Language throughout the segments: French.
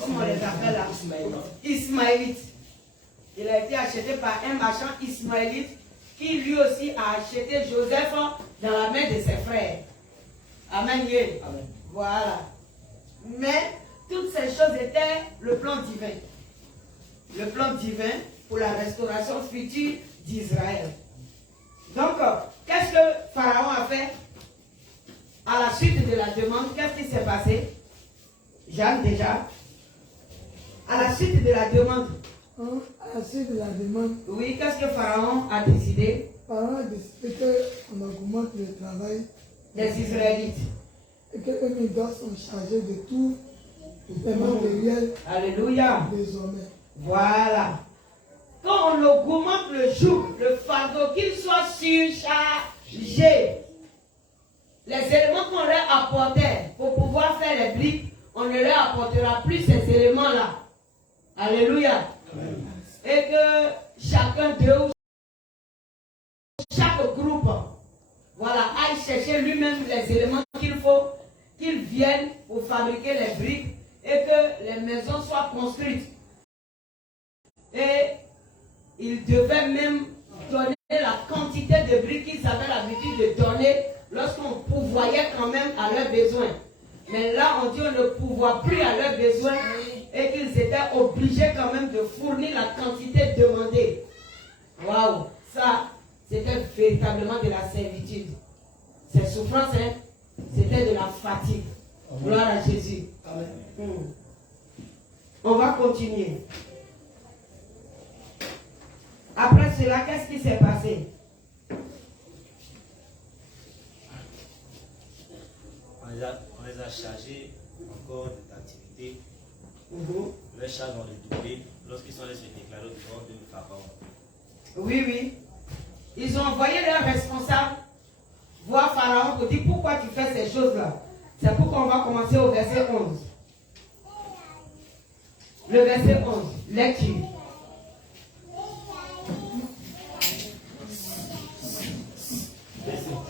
comment on les appelle là? Ismaélite. Il a été acheté par un marchand ismaélite qui lui aussi a acheté Joseph dans la main de ses frères. Amen. Amen. Voilà. Mais toutes ces choses étaient le plan divin. Le plan divin pour la restauration future d'Israël. Donc, qu'est-ce que Pharaon a fait? À la suite de la demande, qu'est-ce qui s'est passé? Jeanne, déjà. À la suite de la demande. À la suite de la demande. Oui, qu'est-ce que Pharaon a décidé? Pharaon a décidé qu'on augmente le travail des Israélites. Et qu'eux doivent s'en charger de tout les matériels. Alléluia. Désormais. Voilà. Quand on augmente le joug, le fardeau, qu'il soit surchargé, les éléments qu'on leur apportait pour pouvoir faire les briques, on ne leur apportera plus ces éléments-là. Alléluia. Amen. Et que chacun d'eux, chaque groupe, voilà, aille chercher lui-même les éléments qu'il faut, qu'il vienne pour fabriquer les briques et que les maisons soient construites. Et ils devaient même donner la quantité de briques qu'ils avaient l'habitude de donner lorsqu'on pourvoyait quand même à leurs besoins. Mais là, on dit on ne pourvoit plus à leurs besoins et qu'ils étaient obligés quand même de fournir la quantité demandée. Waouh, ça, c'était véritablement de la servitude. Ces souffrances, hein, c'était de la fatigue. Amen. Gloire à Jésus. Amen. On va continuer. Après cela, qu'est-ce qui s'est passé? On les a chargés encore d'activités. Les charges vont les doubler lorsqu'ils sont allés se déclarer au devant de Pharaon. Oui, oui. Ils ont envoyé leurs responsables voir Pharaon pour dire pourquoi tu fais ces choses-là. C'est pourquoi on va commencer au verset 11. Le verset 11, lecture.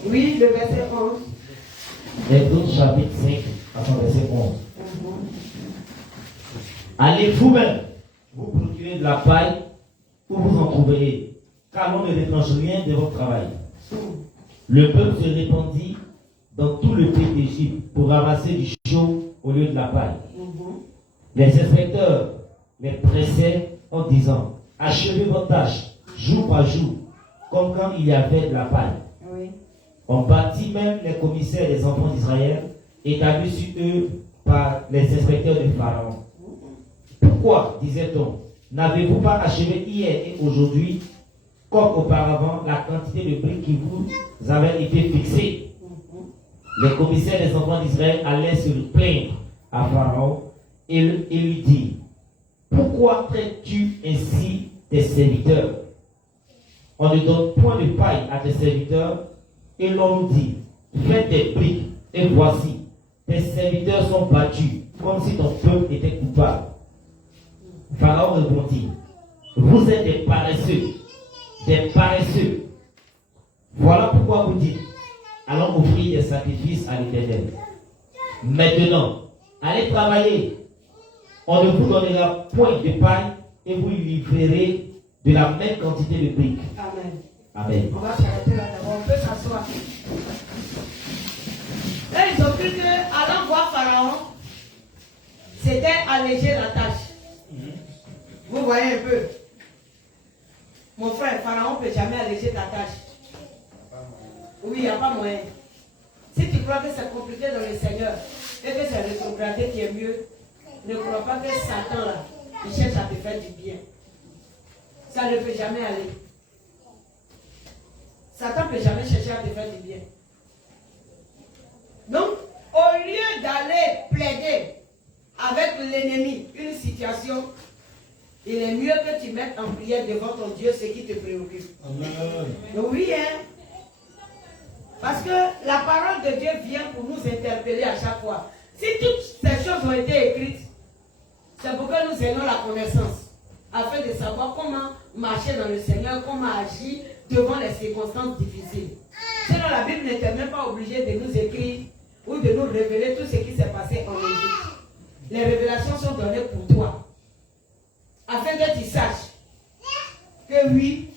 Oui, le verset 11. Exode chapitre 5, à son verset 11. Allez vous-même, vous procurez de la paille où vous en trouverez, car l'on ne déclenche rien de votre travail. Le peuple se répandit dans tout le pays d'Égypte pour ramasser du chaud au lieu de la paille. Les inspecteurs les pressaient en disant, achevez votre tâche, jour par jour, comme quand il y avait de la paille. Oui. On bâtit même les commissaires des enfants d'Israël, établis sur eux par les inspecteurs de Pharaon. Pourquoi, disait-on, n'avez-vous pas achevé hier et aujourd'hui, comme auparavant, la quantité de briques qui vous avait été fixée? Les commissaires des enfants d'Israël allaient se plaindre à Pharaon et lui dire, pourquoi traites-tu ainsi tes serviteurs? On ne donne point de paille à tes serviteurs et l'on nous dit, fais des briques et voici, tes serviteurs sont battus comme si ton peuple était coupable. Pharaon répondit, vous êtes des paresseux, des paresseux. Voilà pourquoi vous dites, allons offrir des sacrifices à l'Éternel. Maintenant, allez travailler. On ne vous donnera point de paille et vous livrerez de la même quantité de briques. Amen. Amen. On va s'arrêter là d'abord. On peut s'asseoir. Là, ils ont cru qu'allant voir Pharaon, c'était alléger la tâche. Vous voyez un peu. Mon frère, Pharaon ne peut jamais alléger ta tâche. Oui, il n'y a pas moyen. Si tu crois que c'est compliqué dans le Seigneur et que c'est rétrogradé qui est mieux, ne crois pas que Satan, là, il cherche à te faire du bien. Ça ne peut jamais aller. Satan ne peut jamais chercher à te faire du bien. Donc, au lieu d'aller plaider avec l'ennemi une situation, il est mieux que tu mettes en prière devant ton Dieu ce qui te préoccupe. Amen. Oui, hein. Parce que la parole de Dieu vient pour nous interpeller à chaque fois. Si toutes ces choses ont été écrites, c'est pour que nous ayons la connaissance, afin de savoir comment marcher dans le Seigneur, comment agir devant les circonstances difficiles. Sinon, la Bible n'était même pas obligée de nous écrire ou de nous révéler tout ce qui s'est passé en Égypte. les révélations sont données pour toi. Afin que tu saches que oui,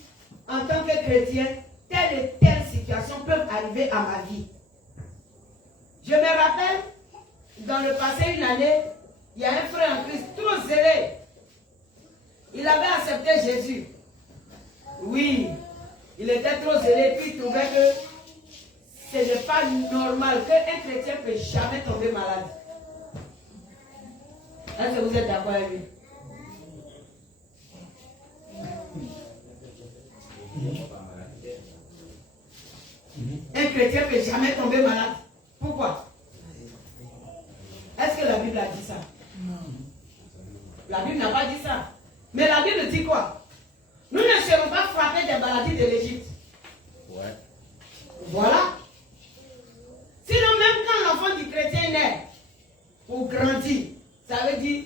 en tant que chrétien, telle et telle situation peut arriver à ma vie. Je me rappelle, dans le passé, une année, il y a un frère en Christ trop zélé. Il avait accepté Jésus. Oui, il était trop zélé, puis il trouvait que ce n'est pas normal qu'un chrétien ne peut jamais tomber malade. Est-ce que vous êtes d'accord avec lui? Un chrétien ne peut jamais tomber malade. Pourquoi? Est-ce que la Bible a dit ça? Non. La Bible n'a pas dit ça. Mais la Bible dit quoi? Nous ne serons pas frappés des maladies de l'Égypte. Ouais. Voilà. Sinon, même quand l'enfant du chrétien naît ou grandit, ça veut dire,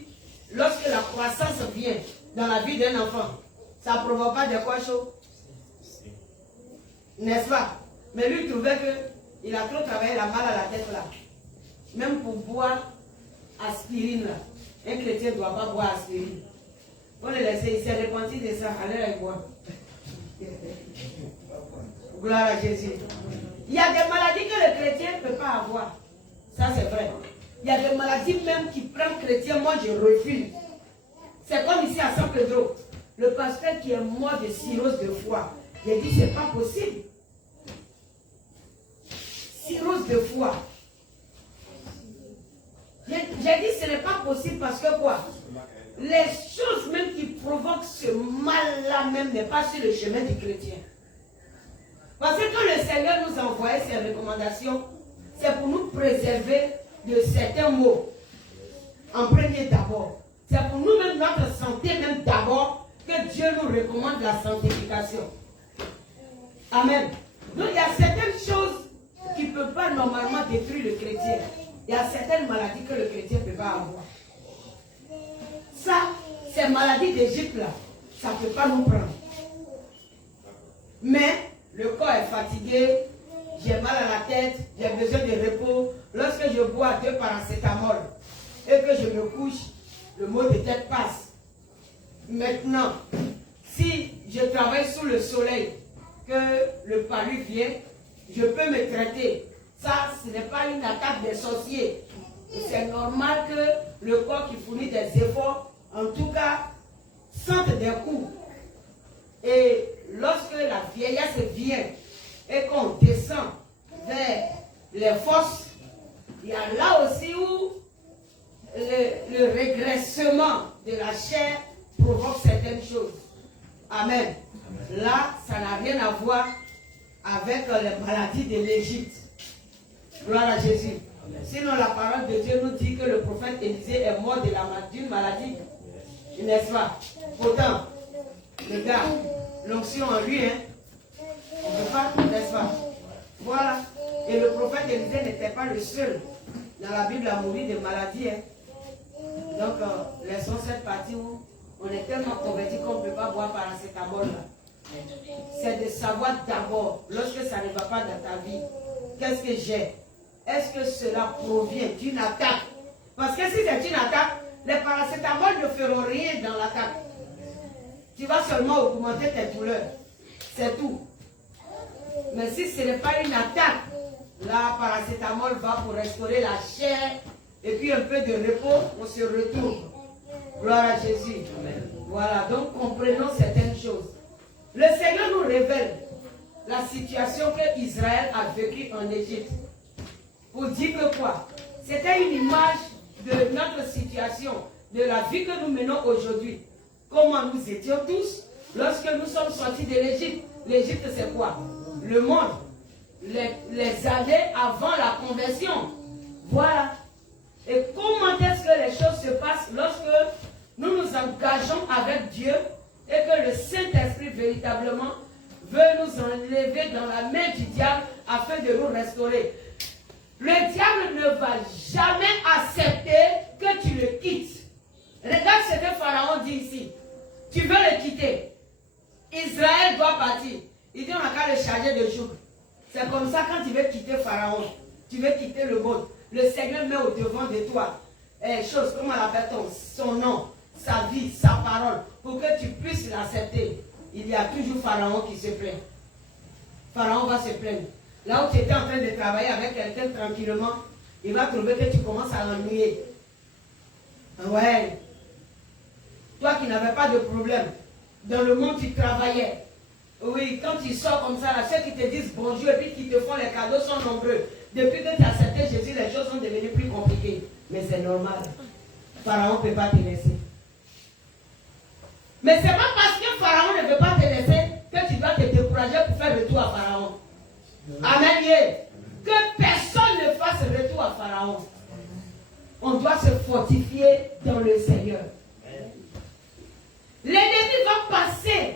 lorsque la croissance vient dans la vie d'un enfant, ça ne provoque pas de quoi chaud? N'est-ce pas? Mais lui, il trouvait qu'il a trop travaillé, il a mal à la tête là. Même pour boire aspirine là. Un chrétien ne doit pas boire aspirine. On le laisse, il s'est repenti de ça, allez avec moi. Gloire à Jésus. Il y a des maladies que le chrétien ne peut pas avoir. Ça c'est vrai. Il y a des maladies même qui prennent chrétien, moi je refuse. C'est comme ici à San Pedro. Le pasteur qui est mort de cirrhose de foie. J'ai dit c'est pas possible. Cirrhose de foie. J'ai dit ce n'est pas possible parce que quoi? Les choses même qui provoquent ce mal-là même n'est pas sur le chemin du chrétien. Parce que quand le Seigneur nous envoyait ses recommandations, c'est pour nous préserver de certains maux. En premier d'abord. C'est pour nous-mêmes, notre santé même d'abord, que Dieu nous recommande la sanctification. Amen. Donc il y a certaines choses qui ne peuvent pas normalement détruire le chrétien. Il y a certaines maladies que le chrétien ne peut pas avoir. Ça, ces maladies d'Égypte là, ça ne peut pas nous prendre. Mais le corps est fatigué, j'ai mal à la tête, j'ai besoin de repos. Lorsque je bois 2 paracétamol et que je me couche, le mot de tête passe. Maintenant, si je travaille sous le soleil, que le palu vient, je peux me traiter. Ça, ce n'est pas une attaque des sorciers. C'est normal que le corps qui fournit des efforts, en tout cas, sente des coups. Et lorsque la vieillesse vient et qu'on descend vers les fosses, il y a là aussi où le régressement de la chair provoque certaines choses. Amen. Là, ça n'a rien à voir avec les maladies de l'Égypte. Gloire à Jésus. Sinon, la parole de Dieu nous dit que le prophète Élisée est mort d'une maladie. N'est-ce pas? Pourtant, les gars, l'onction en lui, hein, on ne peut pas, n'est-ce pas? Voilà. Et le prophète Élisée n'était pas le seul dans la Bible à mourir de maladie. Hein. Donc, laissons cette partie où on est tellement converti qu'on ne peut pas boire paracétamol là. C'est de savoir d'abord, lorsque ça ne va pas dans ta vie, qu'est-ce que j'ai? Est-ce que cela provient d'une attaque? Parce que si c'est une attaque, les paracétamol ne feront rien dans l'attaque. Tu vas seulement augmenter tes douleurs. C'est tout. Mais si ce n'est pas une attaque, là, paracétamol va pour restaurer la chair et puis un peu de repos, on se retourne. Gloire à Jésus. Amen. Voilà, donc comprenons certaines choses. Le Seigneur nous révèle la situation que Israël a vécue en Égypte. Pour dire que quoi? C'était une image de notre situation, de la vie que nous menons aujourd'hui. Comment nous étions tous lorsque nous sommes sortis de l'Égypte. L'Égypte c'est quoi? Le monde. Les années avant la conversion. Voilà. Et comment est-ce que les choses se passent lorsque nous nous engageons avec Dieu et que le Saint-Esprit véritablement veut nous enlever dans la main du diable afin de nous restaurer. Le diable ne va jamais accepter que tu le quittes. Regarde ce que Pharaon dit ici. Tu veux le quitter. Israël doit partir. Il dit on n'a qu'à le charger de joug. C'est comme ça quand tu veux quitter Pharaon. Tu veux quitter le monde. Le Seigneur met au devant de toi chose, comment l'appelle-t-on, son nom, sa vie, sa parole, pour que tu puisses l'accepter, il y a toujours Pharaon qui se plaint. Pharaon va se plaindre. Là où tu étais en train de travailler avec quelqu'un tranquillement, il va trouver que tu commences à l'ennuyer. Ouais. Toi qui n'avais pas de problème, dans le monde tu travaillais. Oui, quand tu sors comme ça, là, ceux qui te disent bonjour et puis qui te font les cadeaux sont nombreux. Depuis que tu as accepté Jésus, les choses sont devenues plus compliquées. Mais c'est normal. Pharaon ne peut pas te laisser. Mais ce n'est pas parce que Pharaon ne veut pas te laisser que tu dois te décourager pour faire retour à Pharaon. Amen. Que personne ne fasse retour à Pharaon. On doit se fortifier dans le Seigneur. L'ennemi va passer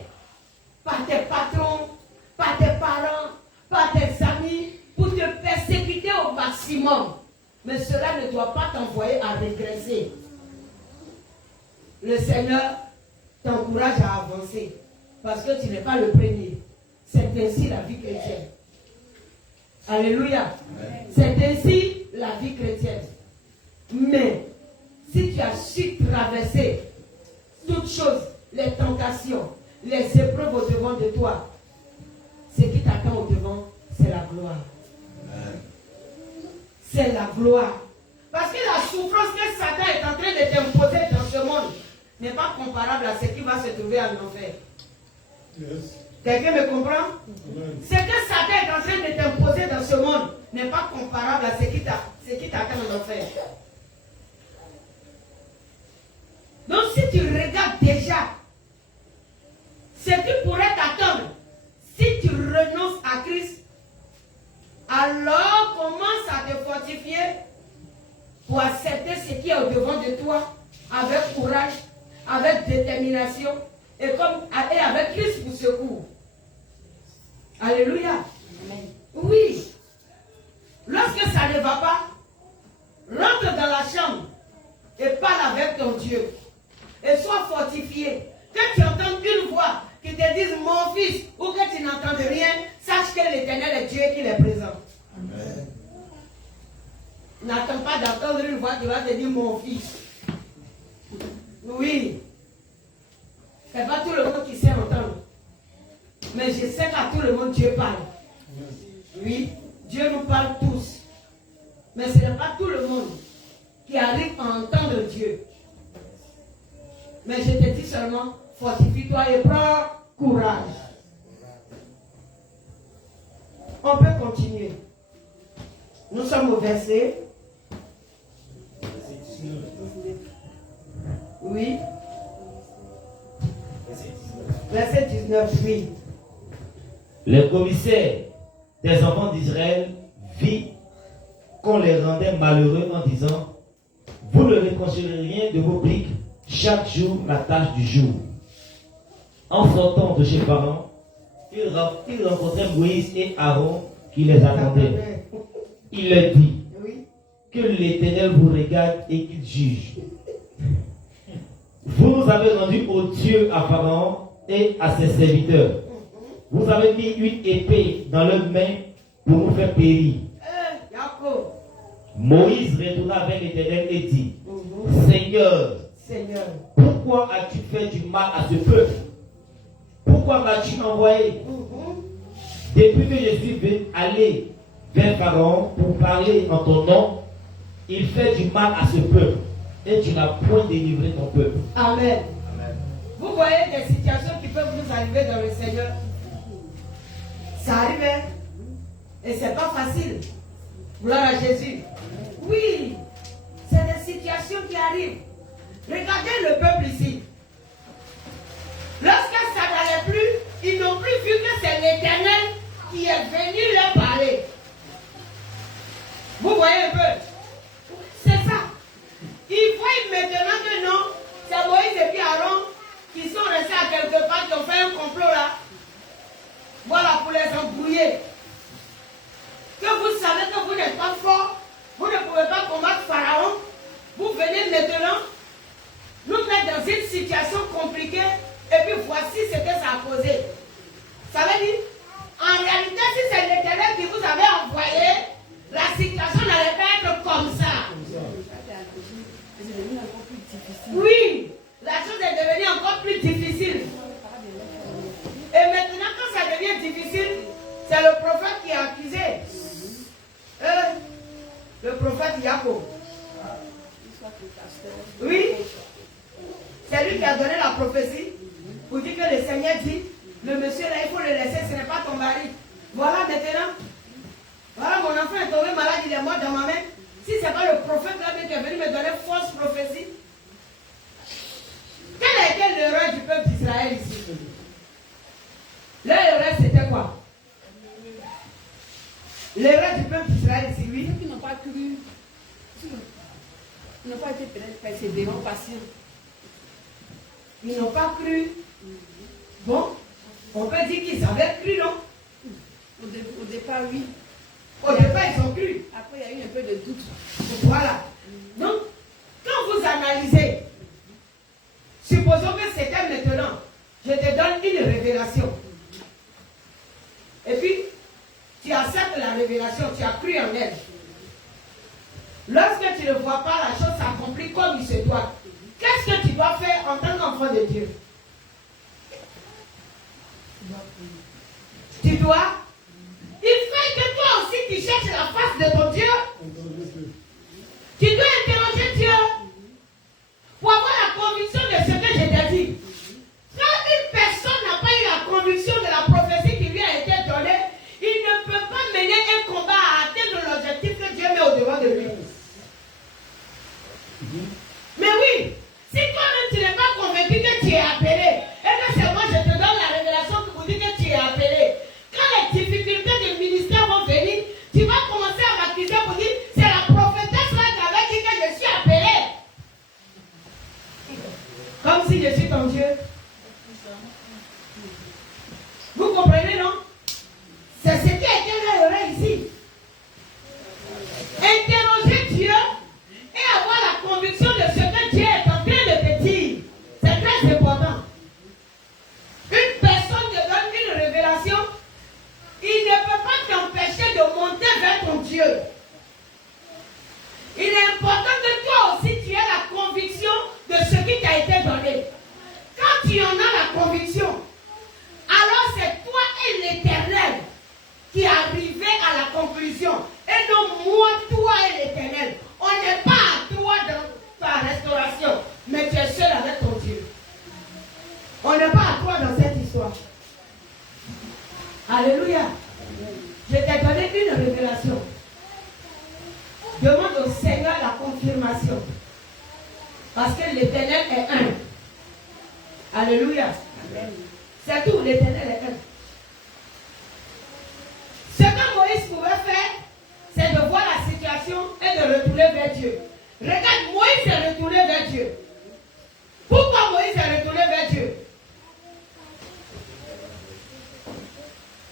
par tes patrons, par tes parents, par tes amis, pour te persécuter au maximum. Mais cela ne doit pas t'envoyer à régresser. Le Seigneur t'encourage à avancer, parce que tu n'es pas le premier. C'est ainsi la vie chrétienne. Alléluia. C'est ainsi la vie chrétienne. Mais, si tu as su traverser toutes choses, les tentations, les épreuves au devant de toi, ce qui t'attend au devant, c'est la gloire. C'est la gloire. Parce que la souffrance que Satan est en train de t'imposer dans ce monde n'est pas comparable à ce qui va se trouver en enfer. Yes. Quelqu'un me comprend? Amen. Ce que Satan est en train de t'imposer dans ce monde n'est pas comparable à ce qui t'attend en enfer. Donc si tu regardes déjà ce qui pourrait t'attendre si tu renonces à Christ, alors commence à te fortifier pour accepter ce qui est au devant de toi avec courage, avec détermination et avec Christ pour secours. Alléluia. Amen. Oui. Lorsque ça ne va pas, rentre dans la chambre et parle avec ton Dieu. Et sois fortifié. Que tu entendes une voix qui te dise mon fils ou que tu n'entends rien, sache que l'Éternel est Dieu et qu'il est présent. Amen. N'attends pas d'entendre une voix qui va te dire mon fils. Oui. C'est pas tout le monde qui sait entendre. Mais je sais qu'à tout le monde Dieu parle. Oui, Dieu nous parle tous. Mais ce n'est pas tout le monde qui arrive à entendre Dieu. Mais je te dis seulement, fortifie-toi et prends courage. On peut continuer. Nous sommes au verset. Oui. Verset 19, oui. Le commissaire des enfants d'Israël vit qu'on les rendait malheureux en disant: vous ne récolterez rien de vos briques chaque jour la tâche du jour. En sortant de chez Pharaon, ils rencontrèrent Moïse et Aaron qui les attendaient. Il leur dit: Oui. que l'Éternel vous regarde et qu'il juge. Vous nous avez rendu odieux à Pharaon et à ses serviteurs. Vous avez mis une épée dans leurs mains pour nous faire périr. Jacob. Moïse retourna vers l'Éternel et dit: Seigneur, Seigneur, pourquoi as-tu fait du mal à ce peuple? Pourquoi m'as-tu envoyé? Depuis que je suis allé vers Pharaon pour parler en ton nom, il fait du mal à ce peuple et tu n'as point délivré ton peuple. Amen. Amen. Vous voyez des situations qui peuvent nous arriver dans le Seigneur. Ça arrive, hein? Et c'est pas facile. Gloire à Jésus. Oui, c'est des situations qui arrivent. Regardez le peuple ici. Lorsque ça n'allait plus, ils n'ont plus vu que c'est l'Éternel qui est venu leur parler. Vous voyez un peu? C'est ça. Ils voient maintenant que non, c'est Moïse et puis Aaron qui sont restés à quelque part, qui ont fait un complot là. Voilà, pour les embrouiller. Que vous savez que vous n'êtes pas fort, vous ne pouvez pas combattre Pharaon. Vous venez maintenant nous mettre dans une situation compliquée et puis voici ce que ça a causé. Ça veut dire, en réalité, si c'est l'Éternel qui vous avait envoyé, la situation n'allait pas être comme ça. Oui. C'est lui qui a donné la prophétie pour dire que le Seigneur dit, le monsieur là, il faut le laisser, ce n'est pas ton mari. Voilà maintenant. Voilà, mon enfant est tombé malade, il est mort dans ma main. Si ce n'est pas le prophète là qui est venu me donner fausse prophétie. Quelle a été l'erreur du peuple d'Israël ici? Leur erreur c'était quoi? L'erreur du peuple d'Israël ici, oui. Ceux qui n'ont pas cru, ils n'ont pas été persévérants, patients. Ils n'ont pas cru. Bon, on peut dire qu'ils avaient cru, non? Au départ, oui. Au départ, ils ont cru. Après, il y a eu un peu de doute. Voilà. Donc, quand vous analysez, supposons que c'était maintenant, je te donne une révélation. Et puis, tu acceptes la révélation, tu as cru en elle. Lorsque tu ne vois pas la chose s'accomplir comme il se doit, qu'est-ce que tu dois faire en tant qu'enfant de Dieu? Tu dois. Il fait que toi aussi tu cherches la face de ton Dieu. Tu dois interroger Dieu pour avoir la conviction de ce que je t'ai dit. Quand une personne n'a pas eu la conviction de la prophétie qui lui a été donnée, il ne peut pas mener un combat à atteindre l'objectif que Dieu met au-devant de lui. Mais oui, si toi-même tu n'es pas convaincu que tu es appelé, et que c'est moi je te donne la révélation qui vous dit que tu es appelé, quand les difficultés du ministère vont venir, tu vas commencer à m'accuser pour dire c'est la prophétesse là qui avait dit que je suis appelé. Comme si je suis ton Dieu. Vous comprenez, non? C'est ce qui a été l'erreur ici. Interroger Dieu et avoir la conviction de ce que Dieu est en train de te dire. C'est très important. Une personne te donne une révélation, il ne peut pas t'empêcher de monter vers ton Dieu. Il est important que toi aussi tu aies la conviction de ce qui t'a été donné. Quand tu en as la conviction, alors c'est toi et l'Éternel qui arrivez à la conclusion. Et non moi, toi et l'Éternel. On n'est pas à toi dans ta restauration, mais tu es seul avec ton Dieu. On n'est pas à toi dans cette histoire. Alléluia. Je t'ai donné une révélation. Demande au Seigneur la confirmation. Parce que l'Éternel est un. Alléluia. C'est tout, l'Éternel est un. Ce que Moïse pouvait faire, c'est de voir la situation et de retourner vers Dieu. Regarde, Moïse est retourné vers Dieu. Pourquoi Moïse est retourné vers Dieu?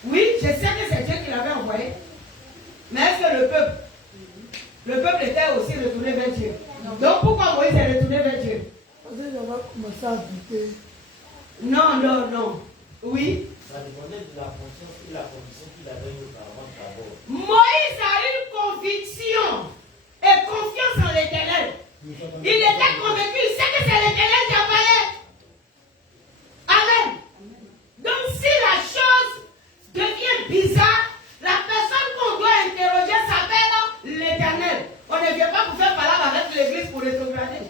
Oui, je sais que c'est Dieu qui l'avait envoyé. Mais est-ce que le peuple était aussi retourné vers Dieu? Donc pourquoi Moïse est retourné vers Dieu? Parce que j'avais commencé à douter. Non. Oui. Ça dépendait de la conscience et la conviction qu'il avait eue auparavant d'abord. Moïse a eu conviction et confiance en l'Éternel. Il était convaincu, il sait que c'est l'Éternel qui a parlé. Amen. Donc si la chose devient bizarre, la personne qu'on doit interroger s'appelle l'Éternel. On ne vient pas pour faire parler avec l'église pour rétrograder.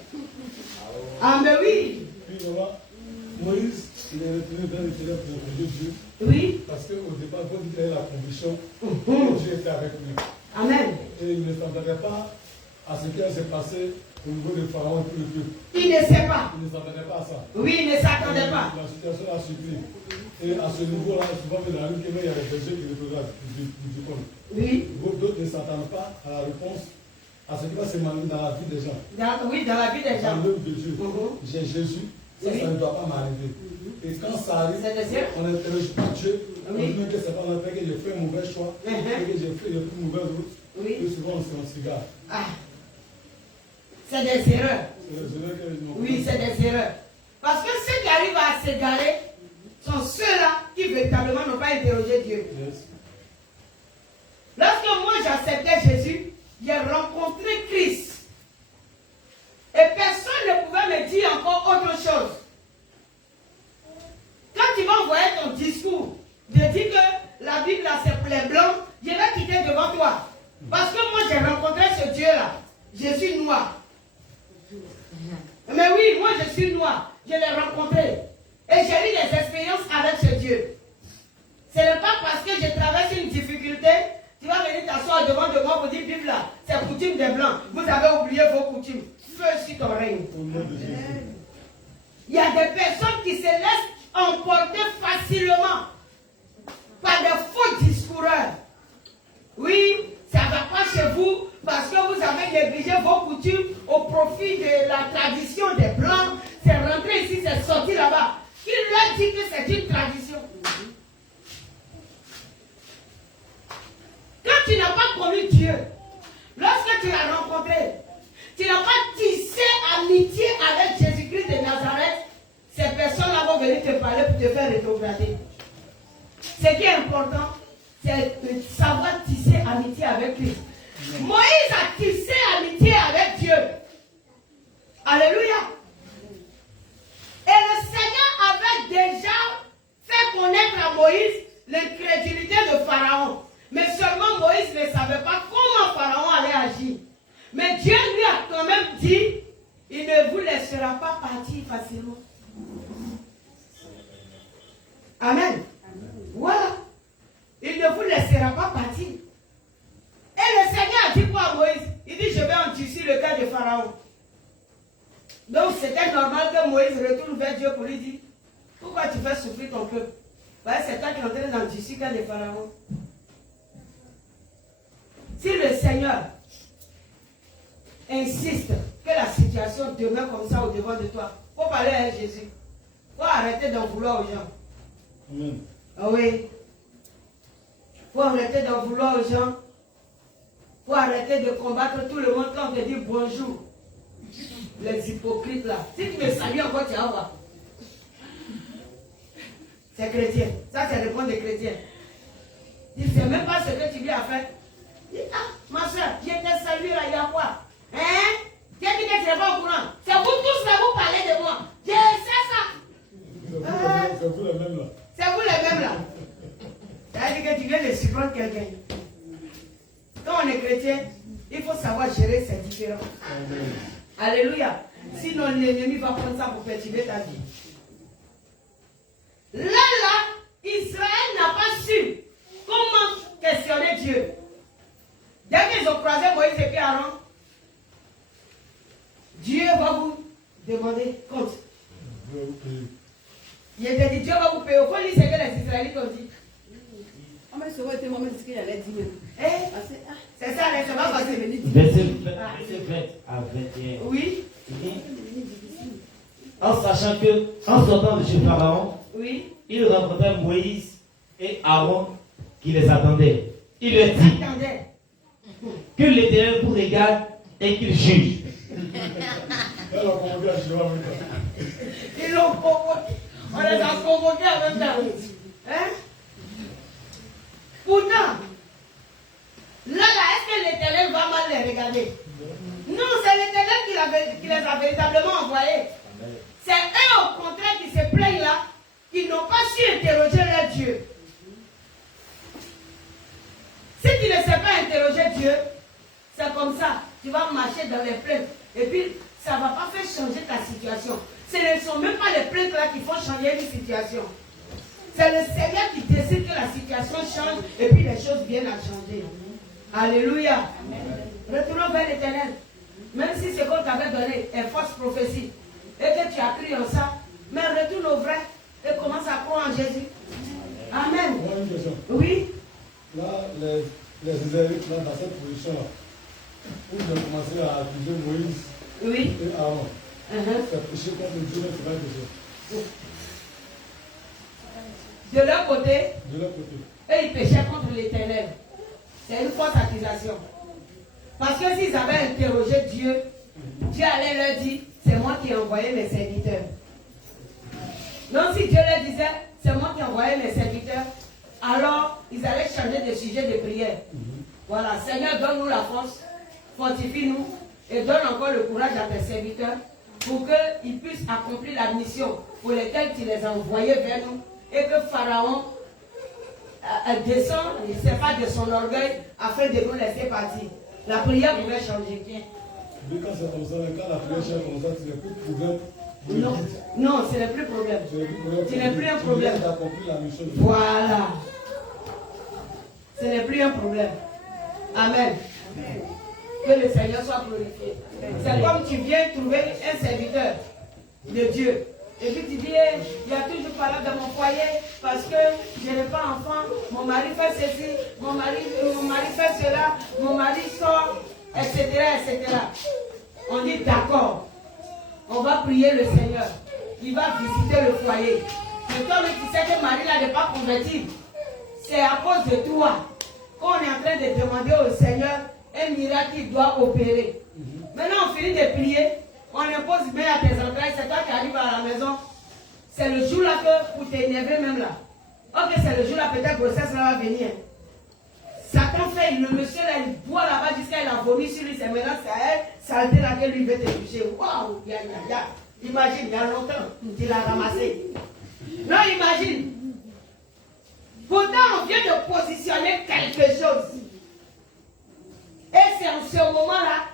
Ah mais oui. Puis voilà, Moïse, il est retourné vers l'Éternel pour interroger Dieu. Oui. Parce qu'au départ, quand il avait la conviction que Dieu était avec lui. Amen. Et il ne s'attendait pas à ce qui s'est passé au niveau de Pharaon et tout le peuple. Il ne sait pas. Il ne s'attendait pas à ça. Oui, il ne s'attendait pas. La situation a suivi. Et à ce niveau-là, souvent, dans la rue, il y a des bergers qui représent du compte. Oui. D'autres ne s'attendent pas à la réponse à ce qui va se manifester dans la vie des gens. Oui, dans la vie des gens. Dans l'œuvre de Dieu. J'ai Jésus, ça ne doit pas m'arriver. Et quand ça arrive, on n'interroge pas Dieu. On dit que c'est pas le fait que j'ai fait un mauvais choix, que j'ai pris une mauvaise route. Et souvent, on se cigare. Ah. C'est des erreurs. Oui, c'est des erreurs. Parce que ceux qui arrivent à s'égarer sont ceux-là qui véritablement n'ont pas interrogé Dieu. Yes. Lorsque moi j'acceptais Jésus, j'ai rencontré Christ. Et personne ne pouvait me dire encore autre chose. Quand tu vas envoyer ton discours, je dis que la Bible là c'est pour les blancs, je vais quitter devant toi. Parce que moi j'ai rencontré ce Dieu-là. Je suis noir. Mais oui, moi je suis noir. Je l'ai rencontré. Et j'ai eu des expériences avec ce Dieu. Ce n'est pas parce que je traverse une difficulté, tu vas venir t'asseoir devant de moi pour dire, Bible là, c'est coutume des Blancs. Vous avez oublié vos coutumes. Feu sur ton règne. Il y a des personnes qui se laissent emporter facilement par des faux discoureurs. Oui, ça ne va pas chez vous parce que vous avez négligé vos coutumes au profit de la tradition des Blancs. C'est rentré ici, c'est sorti là-bas. Il leur dit que c'est une tradition. Quand tu n'as pas connu Dieu, lorsque tu l'as rencontré, tu n'as pas tissé amitié avec Jésus-Christ de Nazareth, ces personnes-là vont venir te parler pour te faire rétrograder. Ce qui est important, c'est de savoir tisser amitié avec Christ. Moïse a tissé amitié avec Dieu. Alléluia. Et le Seigneur avait déjà fait connaître à Moïse l'incrédulité de Pharaon. Mais seulement Moïse ne savait pas comment Pharaon allait agir. Mais Dieu lui a quand même dit, il ne vous laissera pas partir facilement. Amen. Voilà. Il ne vous laissera pas partir. Et le Seigneur a dit quoi à Moïse? Il dit, je vais endurcir le cœur de Pharaon. Donc c'était normal que Moïse retourne vers Dieu pour lui dire, pourquoi tu fais souffrir ton peuple? C'est toi qui es en train d'endurcir le cœur de Pharaon. Si le Seigneur insiste que la situation demeure comme ça au devant de toi, il faut parler à Jésus. Il faut arrêter d'en vouloir aux gens. Amen. Ah oui. Il faut arrêter d'en vouloir aux gens. Il faut arrêter de combattre tout le monde quand on te dit bonjour. Les hypocrites là. Si tu me salues encore, tu vas voir. C'est chrétien. Ça, c'est le point des chrétiens. Il ne sait même pas ce que tu lui as fait. Il dit, ah, ma soeur, je t'ai salué là, il y a quoi? Hein? Qu'est-ce que tu n'es pas au courant? C'est vous tous là, vous parlez de moi. Je sais ça. C'est vous les mêmes là. C'est vous les mêmes là. Ça veut dire que tu viens de surprendre quelqu'un. Quand on est chrétien, il faut savoir gérer ces différences. Alléluia. Sinon l'ennemi va prendre ça pour perturber ta vie. Là, Israël n'a pas su comment questionner Dieu. Dès qu'ils ont croisé Moïse et puis Aaron, Dieu va vous demander compte. Il était dit, Dieu va vous payer. Au fond, c'est que les Israélites ont dit. Mais ça aurait été moi, mais c'est ce qu'il allait dire. C'est ça, ça va passer. Verset 20 à 21. Oui. En sachant que, en sortant de chez Pharaon, Oui. il rencontrait Moïse et Aaron qui les attendaient. Il leur dit que l'Éternel vous regarde et qu'il juge. Elle a convoqué à Jéhovah en même temps. Ils l'ont convoqué. On les a convoqués en même temps. Hein? Pourtant, là, est-ce que l'Éternel va mal les regarder? Non, c'est l'Éternel qui les a véritablement envoyés. C'est eux, au contraire, qui se plaignent là, qui n'ont pas su interroger leur Dieu. Si tu ne sais pas interroger Dieu, c'est comme ça. Tu vas marcher dans les plaintes. Et puis, ça ne va pas faire changer ta situation. Ce ne sont même pas les plaintes là qui font changer une situation. C'est le Seigneur qui décide que la situation change et puis les choses viennent à changer. Alléluia. Retournons vers l'Éternel. Même si ce qu'on t'avait donné est fausse prophétie et que tu as cru en ça, mais retourne au vrai et commence à croire en Jésus. Amen. Moi, une question. Oui. Là, les Israélites, là, dans cette position-là, où ils ont commencé à accuser Moïse Oui. et Aaron, c'est péché contre Dieu, mais c'est pas péché. De leur côté, De leur côté. eux, ils péchaient contre l'Éternel. C'est une fausse accusation. Parce que s'ils avaient interrogé Dieu, Dieu allait leur dire, c'est moi qui ai envoyé mes serviteurs. Donc si Dieu leur disait, c'est moi qui ai envoyé mes serviteurs, alors ils allaient changer de sujet de prière. Voilà, Seigneur, donne-nous la force, fortifie-nous et donne encore le courage à tes serviteurs pour qu'ils puissent accomplir la mission pour laquelle tu les as envoyés vers nous et que Pharaon descend, il ne sait pas de son orgueil afin de nous laisser partir. La prière pouvait changer. Mais quand c'est comme ça, quand la prière chère comme ça, tu n'es plus problème. Non, non, ce n'est plus problème. Ce n'est plus un problème. Tu as compris la même chose. Voilà. Ce n'est plus un problème. Amen. Que le Seigneur soit glorifié. C'est comme tu viens trouver un serviteur de Dieu. Et puis tu dis, il y a toujours pas là dans mon foyer parce que je n'ai pas enfant, mon mari fait ceci, mon mari fait cela, mon mari sort, etc., etc. On dit d'accord, on va prier le Seigneur. Il va visiter le foyer. Mais toi, tu sais que Marie là n'est pas convertie. C'est à cause de toi qu'on est en train de demander au Seigneur un miracle qu'il doit opérer. Maintenant, on finit de prier. On impose bien à tes entrailles, c'est toi qui arrives à la maison. C'est le jour là que pour t'énerver même là. Ok, c'est le jour là, peut-être grossesse là va venir. Satan fait, le monsieur là, il boit là-bas jusqu'à il a vomi sur lui. C'est maintenant, c'est elle, saleté là que lui veut te toucher. Waouh, imagine, il y a longtemps, tu l'as ramassé. Non, imagine. Pourtant, on vient de positionner quelque chose. Et c'est en ce moment-là,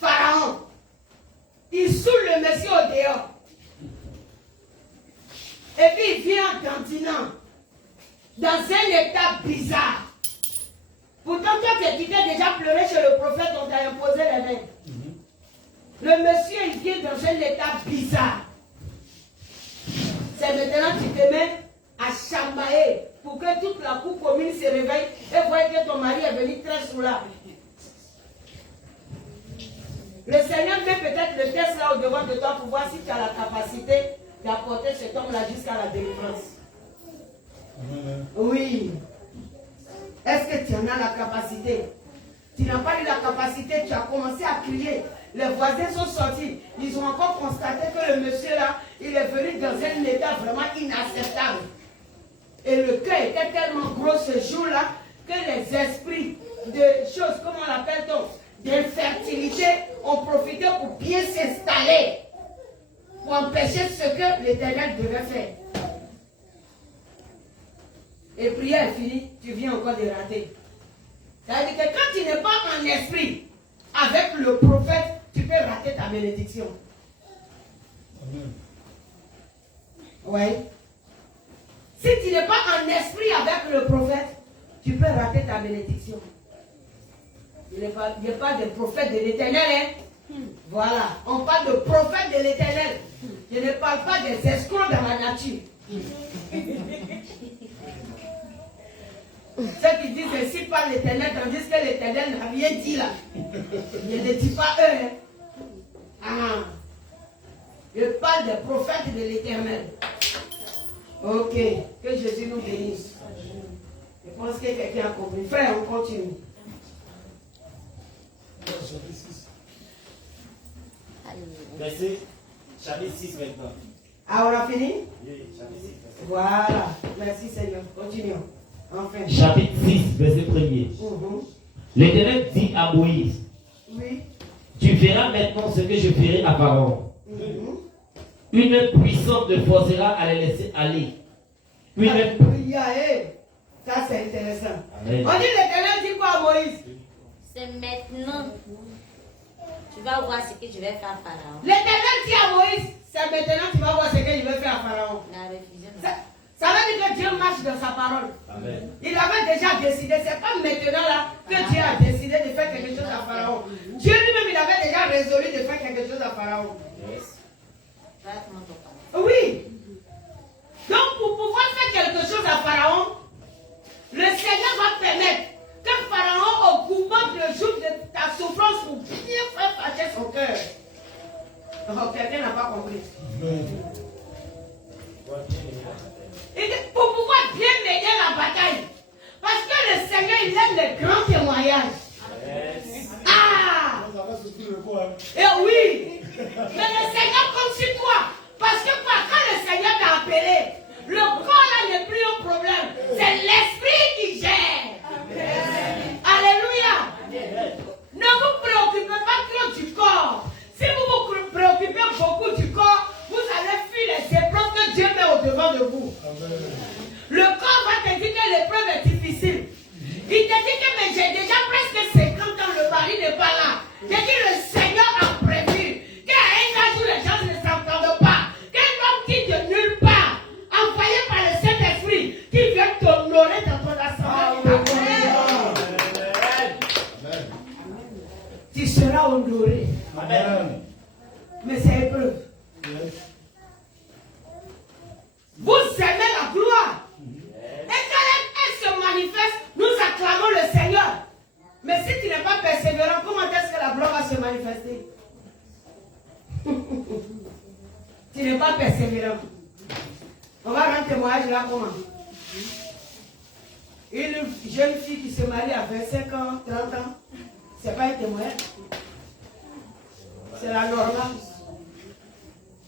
Pharaon, il saoule le monsieur au dehors. Et puis il vient en cantinant, dans un état bizarre. Pourtant, toi, tu t'es déjà pleuré chez le prophète, on t'a imposé les mains. Le monsieur, il vient dans un état bizarre. C'est maintenant que tu te mets à chamailler pour que toute la cour commune se réveille et voit que ton mari est venu très soulard. Le Seigneur met peut-être le test là au devant de toi pour voir si tu as la capacité d'apporter cet homme-là jusqu'à la délivrance. Oui. Est-ce que tu en as la capacité? Tu n'as pas eu la capacité, tu as commencé à crier. Les voisins sont sortis. Ils ont encore constaté que le monsieur là, il est venu dans un état vraiment inacceptable. Et le cœur était tellement gros ce jour-là que les esprits de choses, comment l'appelle-t-on, d'infertilité ont profité pour bien s'installer, pour empêcher ce que l'Éternel devait faire. Et prière est finie, tu viens encore de rater. C'est-à-dire que quand tu n'es pas en esprit avec le prophète, tu peux rater ta bénédiction. Amen. Oui. Si tu n'es pas en esprit avec le prophète, tu peux rater ta bénédiction. Il n'y a pas de prophète de l'Éternel. Hein? Voilà. On parle de prophète de l'Éternel. Je ne parle pas des escrocs dans la nature. Ceux qui disent ainsi par l'Éternel, tandis que l'Éternel n'a rien dit là. Je ne dis pas eux. Hein? Ah. Je parle des prophètes de l'Éternel. Ok. Que Jésus nous bénisse. Je pense que quelqu'un a compris. Frère, on continue. Verset chapitre 6 maintenant. Ah, on a fini? Oui, chapitre 6. Voilà. Merci Seigneur. Continuons. Enfin. Chapitre 6, verset 1er. L'Éternel dit à Moïse, Oui. tu verras maintenant ce que je ferai à Pharaon. Une main puissante te forcera à les laisser aller. Une main... Ça c'est intéressant. Amen. On dit l'Éternel dit quoi à Moïse? C'est maintenant. Tu vas voir ce que je vais faire à Pharaon. L'Éternel dit à Moïse, c'est maintenant tu vas voir ce que je vais faire à Pharaon. La réfugiée. Ça veut dire que Dieu marche dans sa parole. Amen. Il avait déjà décidé, c'est pas maintenant là que Dieu a décidé de faire quelque chose à Pharaon. Dieu lui-même, il avait déjà résolu de faire quelque chose à Pharaon. Yes. Oui. Donc pour pouvoir faire quelque chose à Pharaon, le Seigneur va permettre que Pharaon augmente le jour de ta souffrance pour bien faire fâcher son cœur. Oh, quelqu'un n'a pas compris. Et pour pouvoir bien mener la bataille. Parce que le Seigneur, il aime les grands témoignages. Yes. Ah! Et oui! Mais le Seigneur compte sur toi. Parce que quand le Seigneur t'a appelé, le corps là n'est plus un problème. C'est l'esprit qui gère. Alléluia! Ne vous préoccupez pas trop du corps. Si vous vous préoccupez beaucoup du corps, vous allez fuir les épreuves que Dieu met au-devant de vous. Le corps va te dire que l'épreuve est difficile. Il te dit que mais j'ai déjà presque 50 ans, le mari n'est pas là. J'ai dit le Seigneur Tu n'es pas persévérant. On va rendre témoignage là comment? Une jeune fille qui se marie à 25 ans, 30 ans, c'est pas un témoignage. C'est la normale.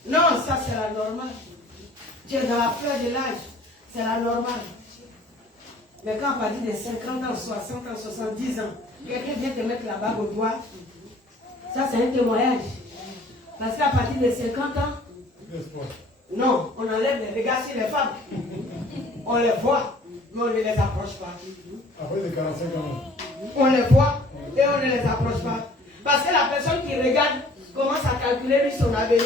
Non, ça c'est la normale. Tu es dans la fleur de l'âge. C'est la normale. Mais quand on parle de 50 ans, 60 ans, 70 ans, quelqu'un vient te mettre la bague au doigt, ça c'est un témoignage. Parce qu'à partir de 50 ans, non, on enlève les regards sur les femmes. On les voit, mais on ne les approche pas. Après les 45 ans. On les voit et on ne les approche pas. Parce que la personne qui regarde commence à calculer lui son avenir.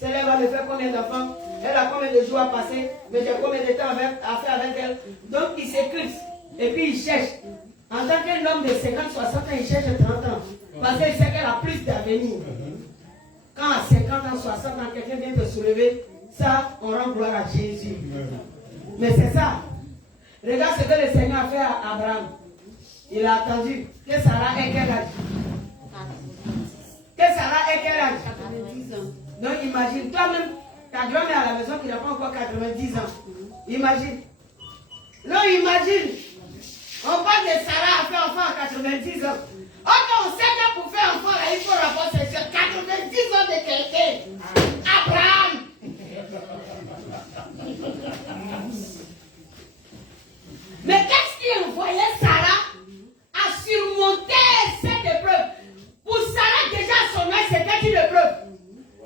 Celle-là va me faire combien d'enfants? Elle a combien de jours à passer? Mais j'ai combien de temps à faire avec elle? Donc il s'éclipse. Et puis il cherche. En tant qu'un homme de 50, 60 ans, il cherche 30 ans. Parce qu'il sait qu'elle a plus d'avenir. Quand à 50 ans, 60 ans, quelqu'un vient te soulever, ça, on rend gloire à Jésus. Mais c'est ça. Regarde ce que le Seigneur a fait à Abraham. Il a attendu que Sarah ait quel âge? Que Sarah ait quel âge? 90 ans. Donc imagine, toi-même, ta grand-mère à la maison qui n'a pas encore 90 ans. Imagine. Non, imagine. On parle de Sarah a fait enfant à 90 ans. Ok, on sait que pour faire enfant, là, il faut rapport sexuel. 90 ans de quelqu'un. Abraham. Mais qu'est-ce qui envoyait Sarah à surmonter cette épreuve? Pour Sarah, déjà, son âge, c'était une épreuve.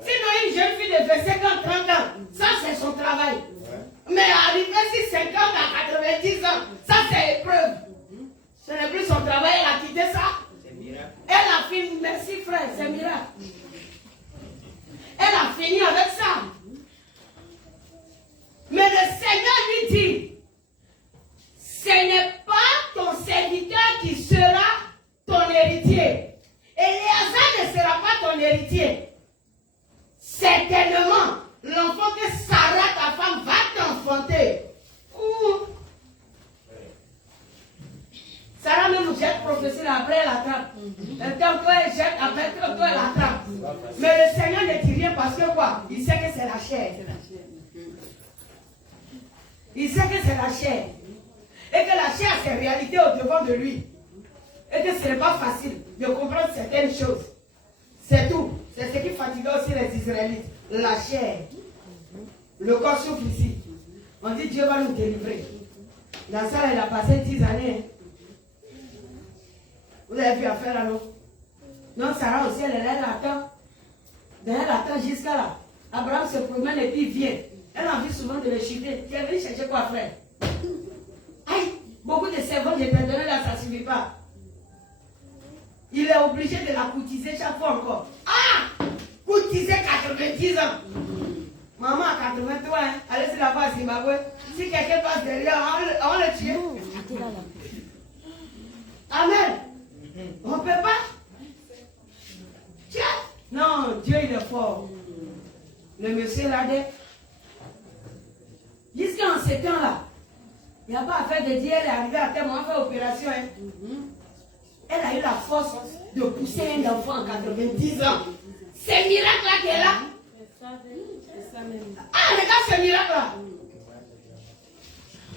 Sinon, une jeune fille de 25 ans, 30 ans, ça, c'est son travail. Mais arriver si 50 à 90 ans, ça, c'est épreuve. Ce n'est plus son travail, elle a quitté ça. Elle a fini, merci frère, c'est miracle. Elle a fini avec ça. Mais le Seigneur lui dit, ce n'est pas ton serviteur qui sera ton héritier. Éléazar ne sera pas ton héritier. Certainement, l'enfant que Sarah, ta femme, va t'enfanter. Sarah même nous jette prophétie, après elle attrape. Tantôt elle jette, après tantôt elle attrape. Mais le Seigneur ne dit rien parce que quoi? Il sait que c'est la chair. Il sait que c'est la chair. Et que la chair, c'est réalité au devant de lui. Et que ce n'est pas facile de comprendre certaines choses. C'est tout. C'est ce qui fatiguait aussi les Israélites. La chair. Le corps souffre ici. On dit Dieu va nous délivrer. Dans ça, elle a passé 10 années. Vous avez vu affaire là, non? Non, Sarah aussi, elle attend. Elle attend jusqu'à là. Abraham se promène et puis il vient. Elle a envie souvent de le chuter. Tu es venu chercher quoi, frère? Aïe, beaucoup de servants, je t'ai donné là, ça ne suffit pas. Il est obligé de la courtiser chaque fois encore. Ah! Courtiser 90 ans. Maman a 83 ans. Allez sur la base Zimbabwe. Si quelqu'un passe derrière, on le tue. Amen. On ne peut pas. Tiens. Non, Dieu il est fort. Le monsieur l'a dit. Jusqu'en ce temps-là, il n'y a pas à faire de dire, elle est arrivée à terme, on va faire opération. Hein. Elle a eu la force de pousser un enfant en 90 ans. C'est miracle-là qu'elle est là. Ah, regarde ce miracle-là.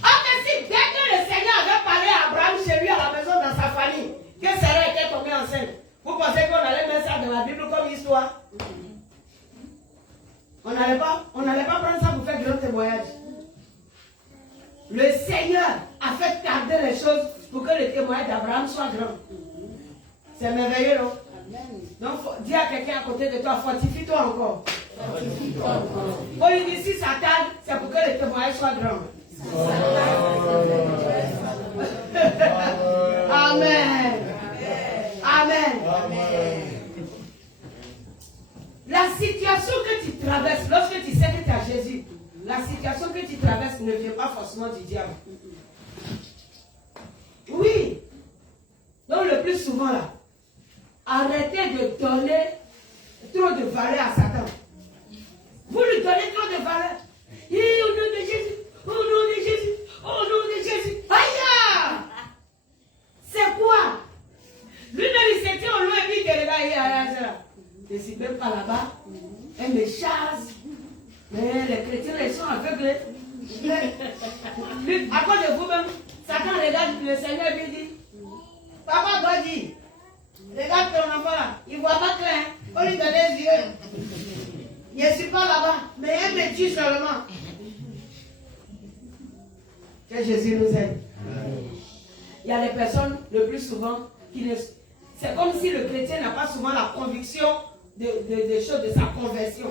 Ah, mais si dès que le Seigneur avait parlé à Abraham chez lui à la maison dans sa famille, que Sarah était tombée enceinte, vous pensez qu'on allait mettre ça dans la Bible comme histoire? On n'allait pas prendre ça pour faire grand témoignage. Le Seigneur a fait tarder les choses pour que le témoignage d'Abraham soit grand. C'est merveilleux, non? Donc, dis à quelqu'un à côté de toi, fortifie-toi encore. On lui dit, si ça tarde, c'est pour que le témoignage soit grand. Amen. Amen. La situation que tu traverses, lorsque tu sais que tu as Jésus, la situation que tu traverses ne vient pas forcément du diable. Oui. Donc le plus souvent là, arrêtez de donner trop de valeur à Satan. Vous lui donnez trop de valeur. Et au nom de Jésus, au nom de Jésus, au nom de Jésus. Aïe! C'est quoi? Lui-même il s'est dit, on lui a dit que les gars, il y a ça. Je ne suis même pas là-bas. Elle me chasse. Mais les chrétiens, ils sont aveuglés. À cause de vous-même, Satan regarde le Seigneur et lui dit, papa doit dire, regarde ton enfant là, il ne voit pas clair, on lui donne les yeux. Je ne suis pas là-bas, mais elle me tue seulement. Que Jésus nous aide. Il y a des personnes, le plus souvent, qui ne... C'est comme si le chrétien n'a pas souvent la conviction des choses, de sa conversion.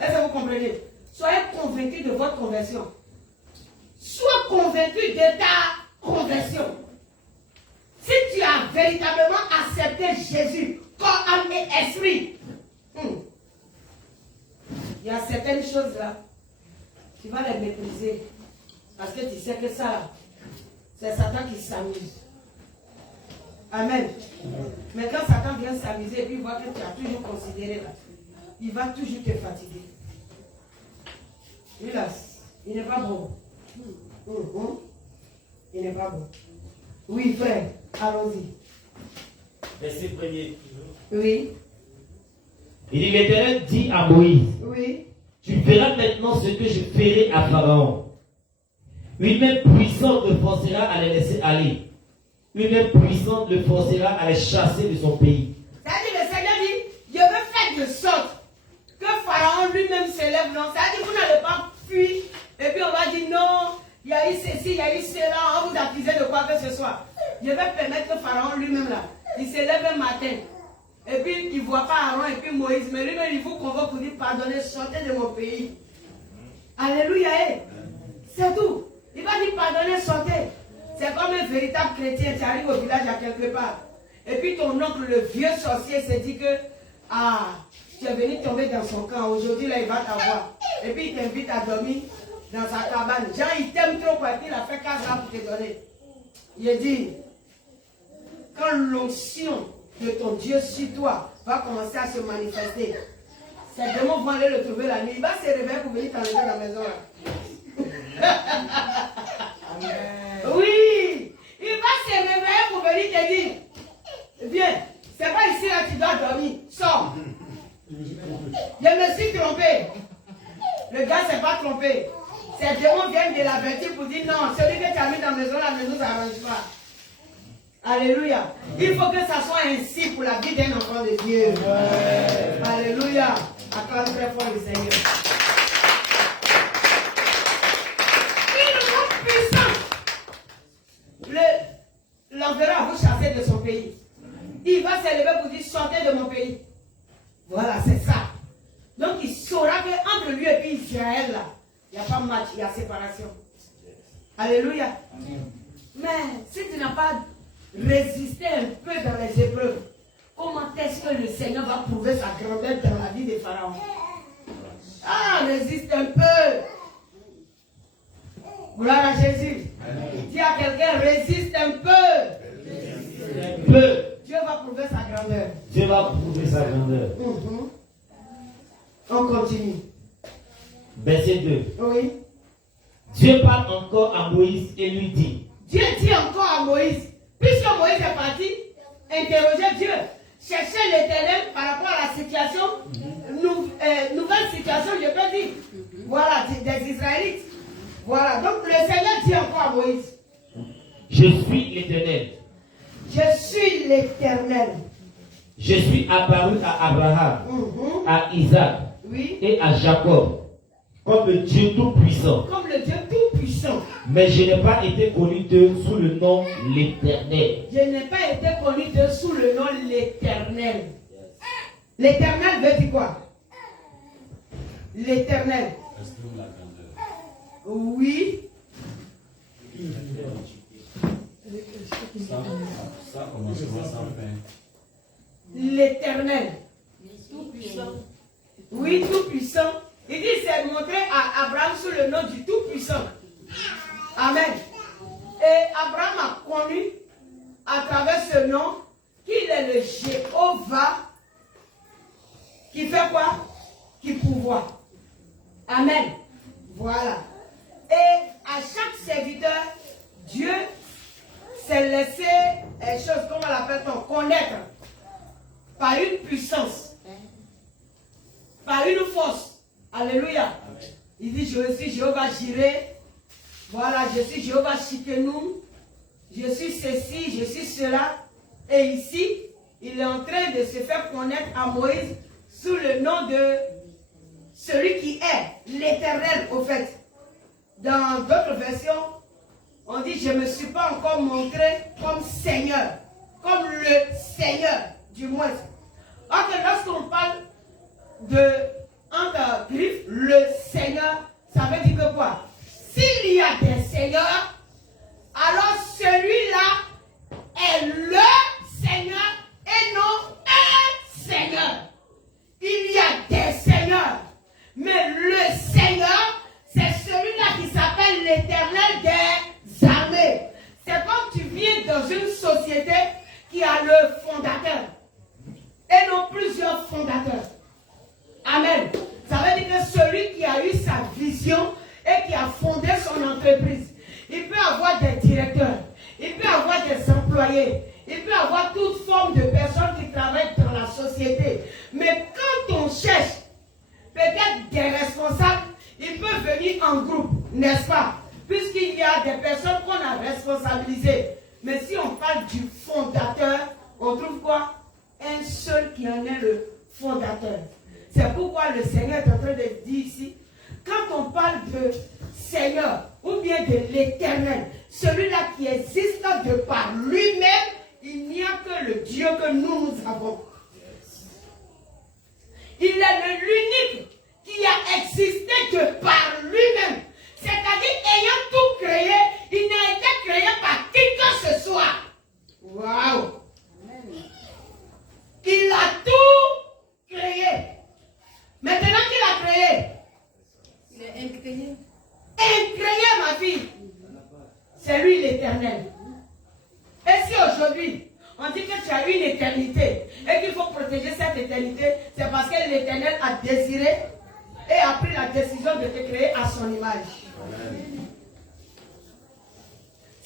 Est-ce que vous comprenez? Soyez convaincus de votre conversion. Sois convaincu de ta conversion. Si tu as véritablement accepté Jésus comme âme et esprit, il y a certaines choses là, tu vas les mépriser. Parce que tu sais que ça, c'est Satan qui s'amuse. Amen. Mais quand Satan vient s'amuser et puis voit que tu as toujours considéré là, il va toujours te fatiguer. Hélas, il n'est pas bon. Il n'est pas bon. Oui, frère, allons-y. Verset 1er. Oui. Il dit, l'Éternel dit à Moïse, Oui. tu verras maintenant ce que je ferai à Pharaon. Une main puissante le forcera à les laisser aller. Une main puissante le forcera à les chasser de son pays. C'est-à-dire le Seigneur dit, je veux faire de sorte que Pharaon lui-même s'élève. Non, c'est-à-dire que vous n'allez pas fuir. Et puis on va dire non, il y a eu ceci, il y a eu cela, on vous accusez de quoi que ce soit. Je vais permettre que Pharaon lui-même là, il s'élève un matin. Et puis il ne voit pas Aaron et puis Moïse, mais lui-même il vous convoque pour dire pardonnez, sortez de mon pays. Alléluia. C'est tout. Il va dire pardonnez, sortez. C'est comme un véritable chrétien, tu arrives au village à quelque part. Et puis ton oncle, le vieux sorcier, se dit que tu es venu tomber dans son camp. Aujourd'hui, là, il va t'avoir. Et puis il t'invite à dormir dans sa cabane. Genre, il t'aime trop, quoi. Il a fait 15 ans pour te donner. Il dit, quand l'onction de ton Dieu sur toi va commencer à se manifester, ces démons vont aller le trouver la nuit. Il va se réveiller pour venir t'enlever à la maison, là. Oui, il va se réveiller pour venir te dire, viens, c'est pas ici là tu dois dormir, sors. Je me suis trompé. Le gars s'est pas trompé. Ces démons viennent de l'avertir pour dire non, celui que tu as mis dans la maison ne s'arrange pas. Alléluia. Il faut que ça soit ainsi pour la vie d'un enfant de Dieu. Alléluia. Acclame très fort le Seigneur. L'enverra vous chasser de son pays. Il va s'élever pour dire sortez de mon pays. Voilà, c'est ça. Donc il saura qu'entre lui et puis Israël, là, il n'y a pas de match, il y a séparation. Alléluia. Mais si tu n'as pas résisté un peu dans les épreuves, comment est-ce que le Seigneur va prouver sa grandeur dans la vie de Pharaon? Résiste un peu. Gloire à Jésus. Dis à quelqu'un, résiste un peu. Dieu va prouver sa grandeur. Dieu va prouver sa grandeur. On continue. Verset 2. Oui. Dieu parle encore à Moïse et lui dit. Dieu dit encore à Moïse, puisque Moïse est parti, interroger Dieu. Chercher l'Éternel par rapport à la situation, nouvelle situation, je peux dire. Voilà, des Israélites. Voilà, donc le Seigneur dit encore à Moïse. Je suis l'Éternel. Je suis l'Éternel. Je suis apparu à Abraham, à Isaac et à Jacob, comme le Dieu Tout-Puissant. Comme le Dieu Tout-Puissant. Mais je n'ai pas été connu d'eux sous le nom l'Éternel. Je n'ai pas été connu d'eux sous le nom l'Éternel. L'Éternel veut dire quoi? L'Éternel. Oui. Ça commence sans fin. L'Éternel. Tout-Puissant. Oui, Tout-Puissant. Il dit c'est montré à Abraham sous le nom du Tout-Puissant. Amen. Et Abraham a connu à travers ce nom qu'il est le Jéhovah qui fait quoi? Qui pourvoit. Amen. Voilà. Et à chaque serviteur, Dieu s'est laissé les choses, comment l'appelle-t-on, connaître par une puissance, par une force. Alléluia. Il dit, je suis Jéhovah Jireh. Voilà, je suis Jéhovah Shikenu. Je suis ceci, je suis cela. Et ici, il est en train de se faire connaître à Moïse sous le nom de celui qui est l'Éternel, au fait. Dans d'autres versions, on dit, je ne me suis pas encore montré comme Seigneur, comme le Seigneur, du moins. Alors que lorsqu'on parle de, entre griffes, le Seigneur, ça veut dire que quoi? S'il y a des seigneurs, alors celui-là est le Seigneur et non un Seigneur. Il y a des seigneurs, mais le Seigneur, c'est celui-là qui s'appelle l'Éternel des armées. C'est comme tu viens dans une société qui a le fondateur et non plusieurs fondateurs. Amen. Ça veut dire que celui qui a eu sa vision et qui a fondé son entreprise, il peut avoir des directeurs, il peut avoir des employés, il peut avoir toute forme de personnes qui travaillent dans la société. Mais quand on cherche peut-être des responsables, ils peuvent venir en groupe, n'est-ce pas? Puisqu'il y a des personnes qu'on a responsabilisées. Mais si on parle du fondateur, on trouve quoi? Un seul qui en est le fondateur. C'est pourquoi le Seigneur est en train de dire ici, quand on parle de Seigneur ou bien de l'Éternel, celui-là qui existe de par lui-même, il n'y a que le Dieu que nous avons. Il est l'unique qui a existé de par lui-même. C'est-à-dire, ayant tout créé, il n'a été créé par qui que ce soit. Waouh! Il a tout créé. Maintenant qu'il a créé, Il est incréé. incréé, ma fille. C'est lui l'Éternel. Et si aujourd'hui, on dit que tu as une éternité et qu'il faut protéger cette éternité, c'est parce que l'Éternel a désiré et a pris la décision de te créer à son image.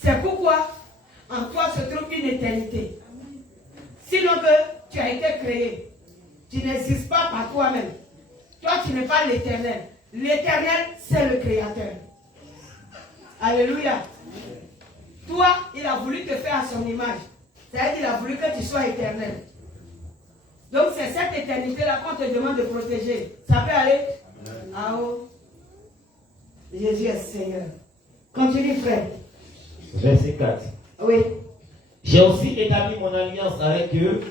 C'est pourquoi en toi se trouve une éternité. Sinon que tu as été créé, tu n'existes pas par toi-même. Toi, tu n'es pas l'Éternel. L'Éternel, c'est le Créateur. Alléluia. Toi, il a voulu te faire à son image. C'est-à-dire qu'il a voulu que tu sois éternel. Donc, c'est cette éternité-là qu'on te demande de protéger. Ça peut aller? Ah oh. Jésus est Seigneur. Continue, frère. Verset 4. Oui. J'ai aussi établi mon alliance avec eux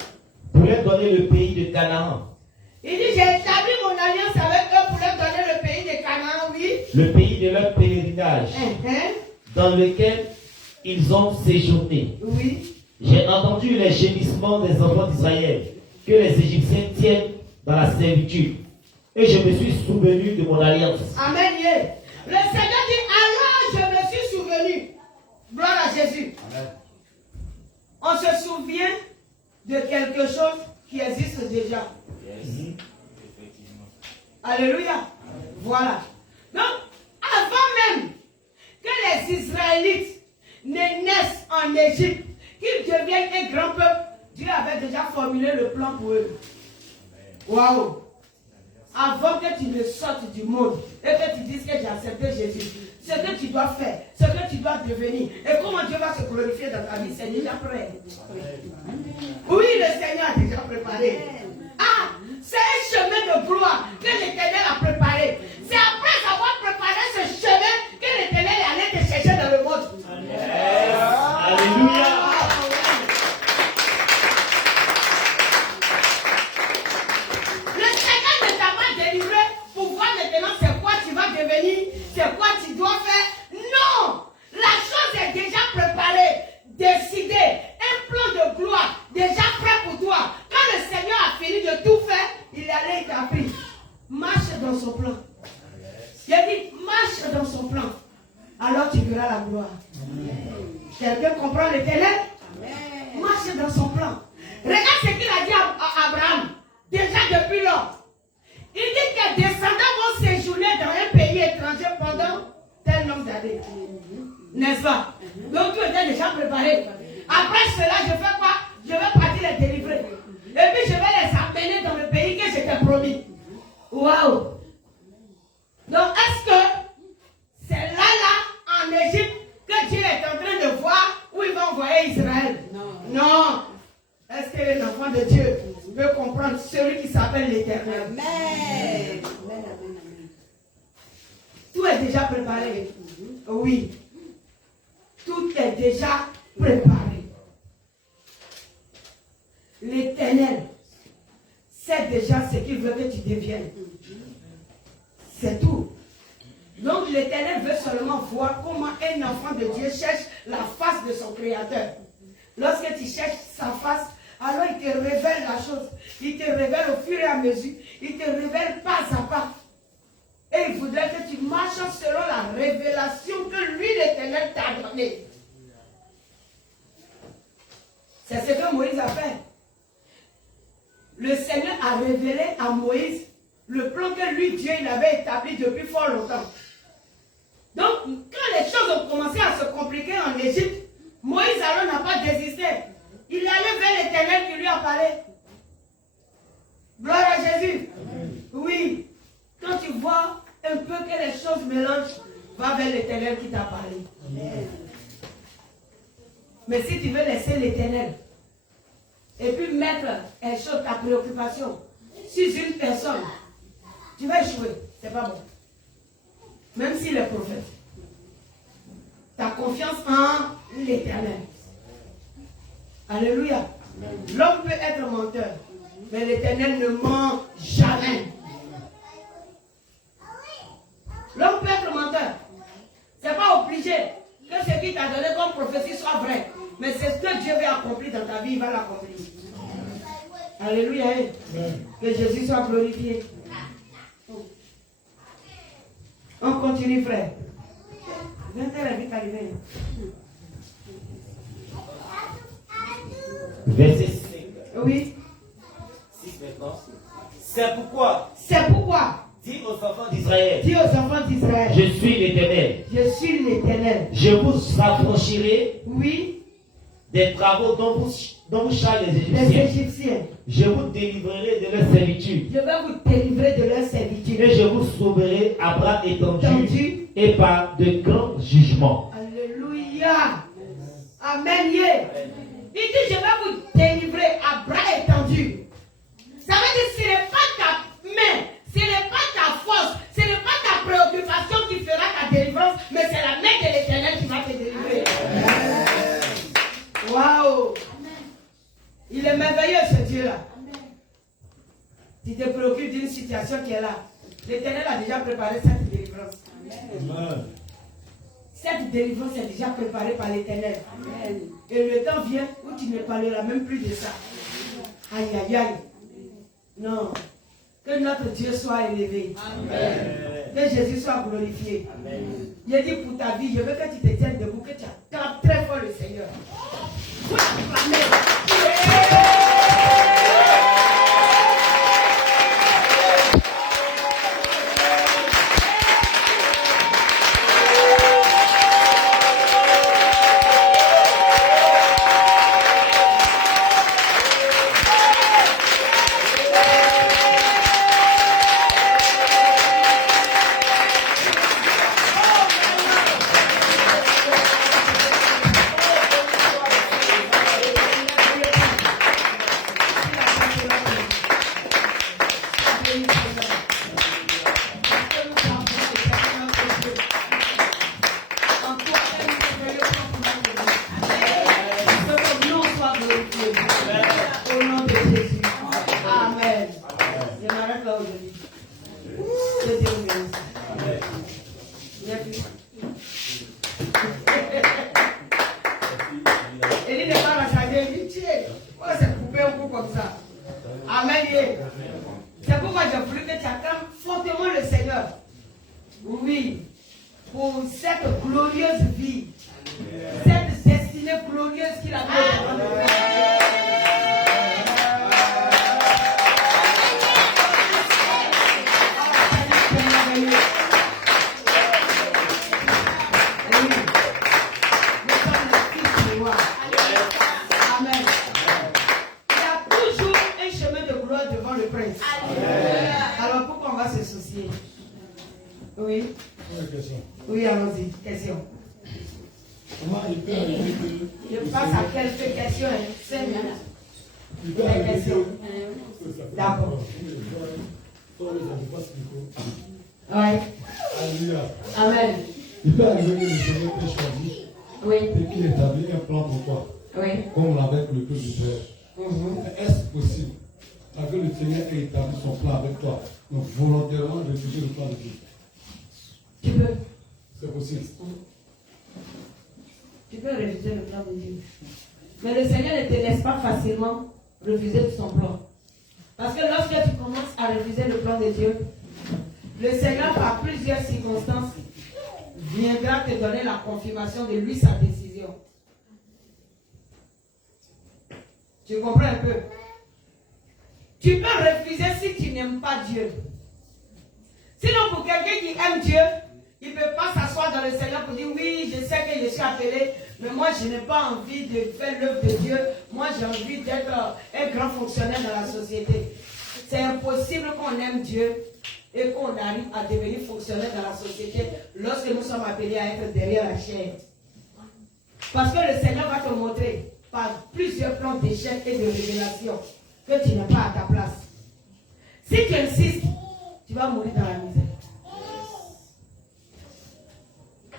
pour leur donner le pays de Canaan. Il dit, j'ai établi mon alliance avec eux pour leur donner le pays de Canaan, oui. Le pays de leur pèlerinage, dans lequel ils ont séjourné. Oui. J'ai entendu les gémissements des enfants d'Israël, que les Égyptiens tiennent dans la servitude. Et je me suis souvenu de mon alliance. Amen. Le Seigneur dit, alors je me suis souvenu. Gloire à Jésus. Amen. On se souvient de quelque chose qui existe déjà. Yes. Effectivement. Alléluia. Voilà. Donc, avant même que les Israélites ne naissent en Égypte, qu'ils deviennent un grand peuple, Dieu avait déjà formulé le plan pour eux. Waouh! Avant que tu ne sortes du monde et que tu dises que j'ai accepté Jésus, ce que tu dois faire, ce que tu dois devenir et comment Dieu va se glorifier dans ta vie, c'est déjà prêt. Oui, le Seigneur a déjà préparé. Ah, c'est un chemin de gloire que l'Éternel a préparé. C'est après avoir préparé ce chemin que l'Éternel est allé te chercher dans le monde. Alléluia. Le Seigneur ne t'a pas délivré pour voir maintenant c'est quoi tu vas devenir, c'est quoi tu dois faire. Non, la chose est déjà préparée, décidée, un plan de gloire déjà prêt pour toi. Quand le Seigneur a fini de tout faire, il est allé et t'a pris. Marche dans son plan. Il a dit, marche dans son plan. Alors tu verras la gloire. Quelqu'un comprend l'Éternel? Marche dans son plan. Regarde ce qu'il a dit à Abraham. Déjà depuis lors. Il dit que les descendants vont séjourner dans un pays étranger pendant tel nombre d'années. N'est-ce pas? Donc tout était déjà préparé. Après cela, je fais quoi? Je vais partir les délivrer. Et puis je vais les amener dans le pays que je t'ai promis. Waouh! Donc est-ce que est déjà préparé. Oui. Tout est déjà préparé. L'Éternel sait déjà ce qu'il veut que tu deviennes. C'est tout. Donc l'Éternel veut seulement voir comment un enfant de Dieu cherche la face de son Créateur. Lorsque tu cherches sa face, alors il te révèle la chose. Il te révèle au fur et à mesure. Il te révèle pas à pas. Et il voudrait que tu marches selon la révélation que lui, l'Éternel, t'a donnée. C'est ce que Moïse a fait. Le Seigneur a révélé à Moïse le plan que lui, Dieu, il avait établi depuis fort longtemps. Donc, quand les choses ont commencé à se compliquer en Égypte, Moïse alors n'a pas désisté. Il est allé vers l'Éternel qui lui a parlé. Gloire à Jésus. Oui. Quand tu vois un peu que les choses mélangent, va vers l'Éternel qui t'a parlé. Mais si tu veux laisser l'Éternel et puis mettre ta préoccupation sur une personne, tu vas échouer. C'est pas bon. Même s'il est prophète. Ta confiance en l'Éternel. Alléluia. L'homme peut être menteur, mais l'Éternel ne ment jamais. L'homme peut être menteur. Ce n'est pas obligé que ce qui t'a donné comme prophétie soit vrai. Mais c'est ce que Dieu veut accomplir dans ta vie, il va l'accomplir. Alléluia. Que Jésus soit glorifié. On continue, frère. 20h est vite arrivé. Verset 5. Oui. 6 maintenant. C'est pourquoi. C'est pourquoi. Dis aux enfants d'Israël. Dis aux enfants d'Israël. Je suis l'Éternel. Je suis l'Éternel. Je vous affranchirai. Oui. Des travaux dont vous chargent les Égyptiens. Les Égyptiens. Je vous délivrerai de leur servitude. Je vais vous délivrer de leur servitude. Et je vous sauverai à bras étendus et par de grands jugements. Alléluia. Amen. Il dit, je vais vous délivrer à bras étendus. Ça veut dire que ce n'est pas ta main, ce n'est pas ta force, ce n'est pas ta préoccupation qui fera ta délivrance, mais c'est la main de l'Éternel qui va te délivrer. Waouh! Il est merveilleux ce Dieu-là. Tu te préoccupes d'une situation qui est là. L'Éternel a déjà préparé cette délivrance. Amen. Cette délivrance est déjà préparée par l'Éternel. Et le temps vient où tu ne parleras même plus de ça. Aïe, aïe, aïe. Non. Que notre Dieu soit élevé. Amen. Que Jésus soit glorifié. Amen. Je dis pour ta vie, je veux que tu te tiennes debout, que tu acclames très fort le Seigneur. Amen. Alléluia. Amen. Il peut arriver que le Seigneur t'ait choisi Oui. et qu'il établit un plan pour toi, Oui. comme avec le peuple d'Israël. Mais est-ce possible, que le Seigneur ait établi son plan avec toi, donc volontairement refuser le plan de Dieu? Tu peux. C'est possible. Tu peux refuser le plan de Dieu. Mais le Seigneur ne te laisse pas facilement refuser son plan. Parce que lorsque tu commences à refuser le plan de Dieu, le Seigneur, par plusieurs circonstances, viendra te donner la confirmation de lui, sa décision. Tu comprends un peu? Tu peux refuser si tu n'aimes pas Dieu. Sinon, pour quelqu'un qui aime Dieu, il ne peut pas s'asseoir dans le Seigneur pour dire oui, je sais que je suis appelé, mais moi je n'ai pas envie de faire l'œuvre de Dieu. Moi j'ai envie d'être un grand fonctionnaire dans la société. C'est impossible qu'on aime Dieu et qu'on arrive à devenir fonctionnaire dans la société lorsque nous sommes appelés à être derrière la chair. Parce que le Seigneur va te montrer par plusieurs plans d'échec et de révélation que tu n'es pas à ta place. Si tu insistes, tu vas mourir dans la misère.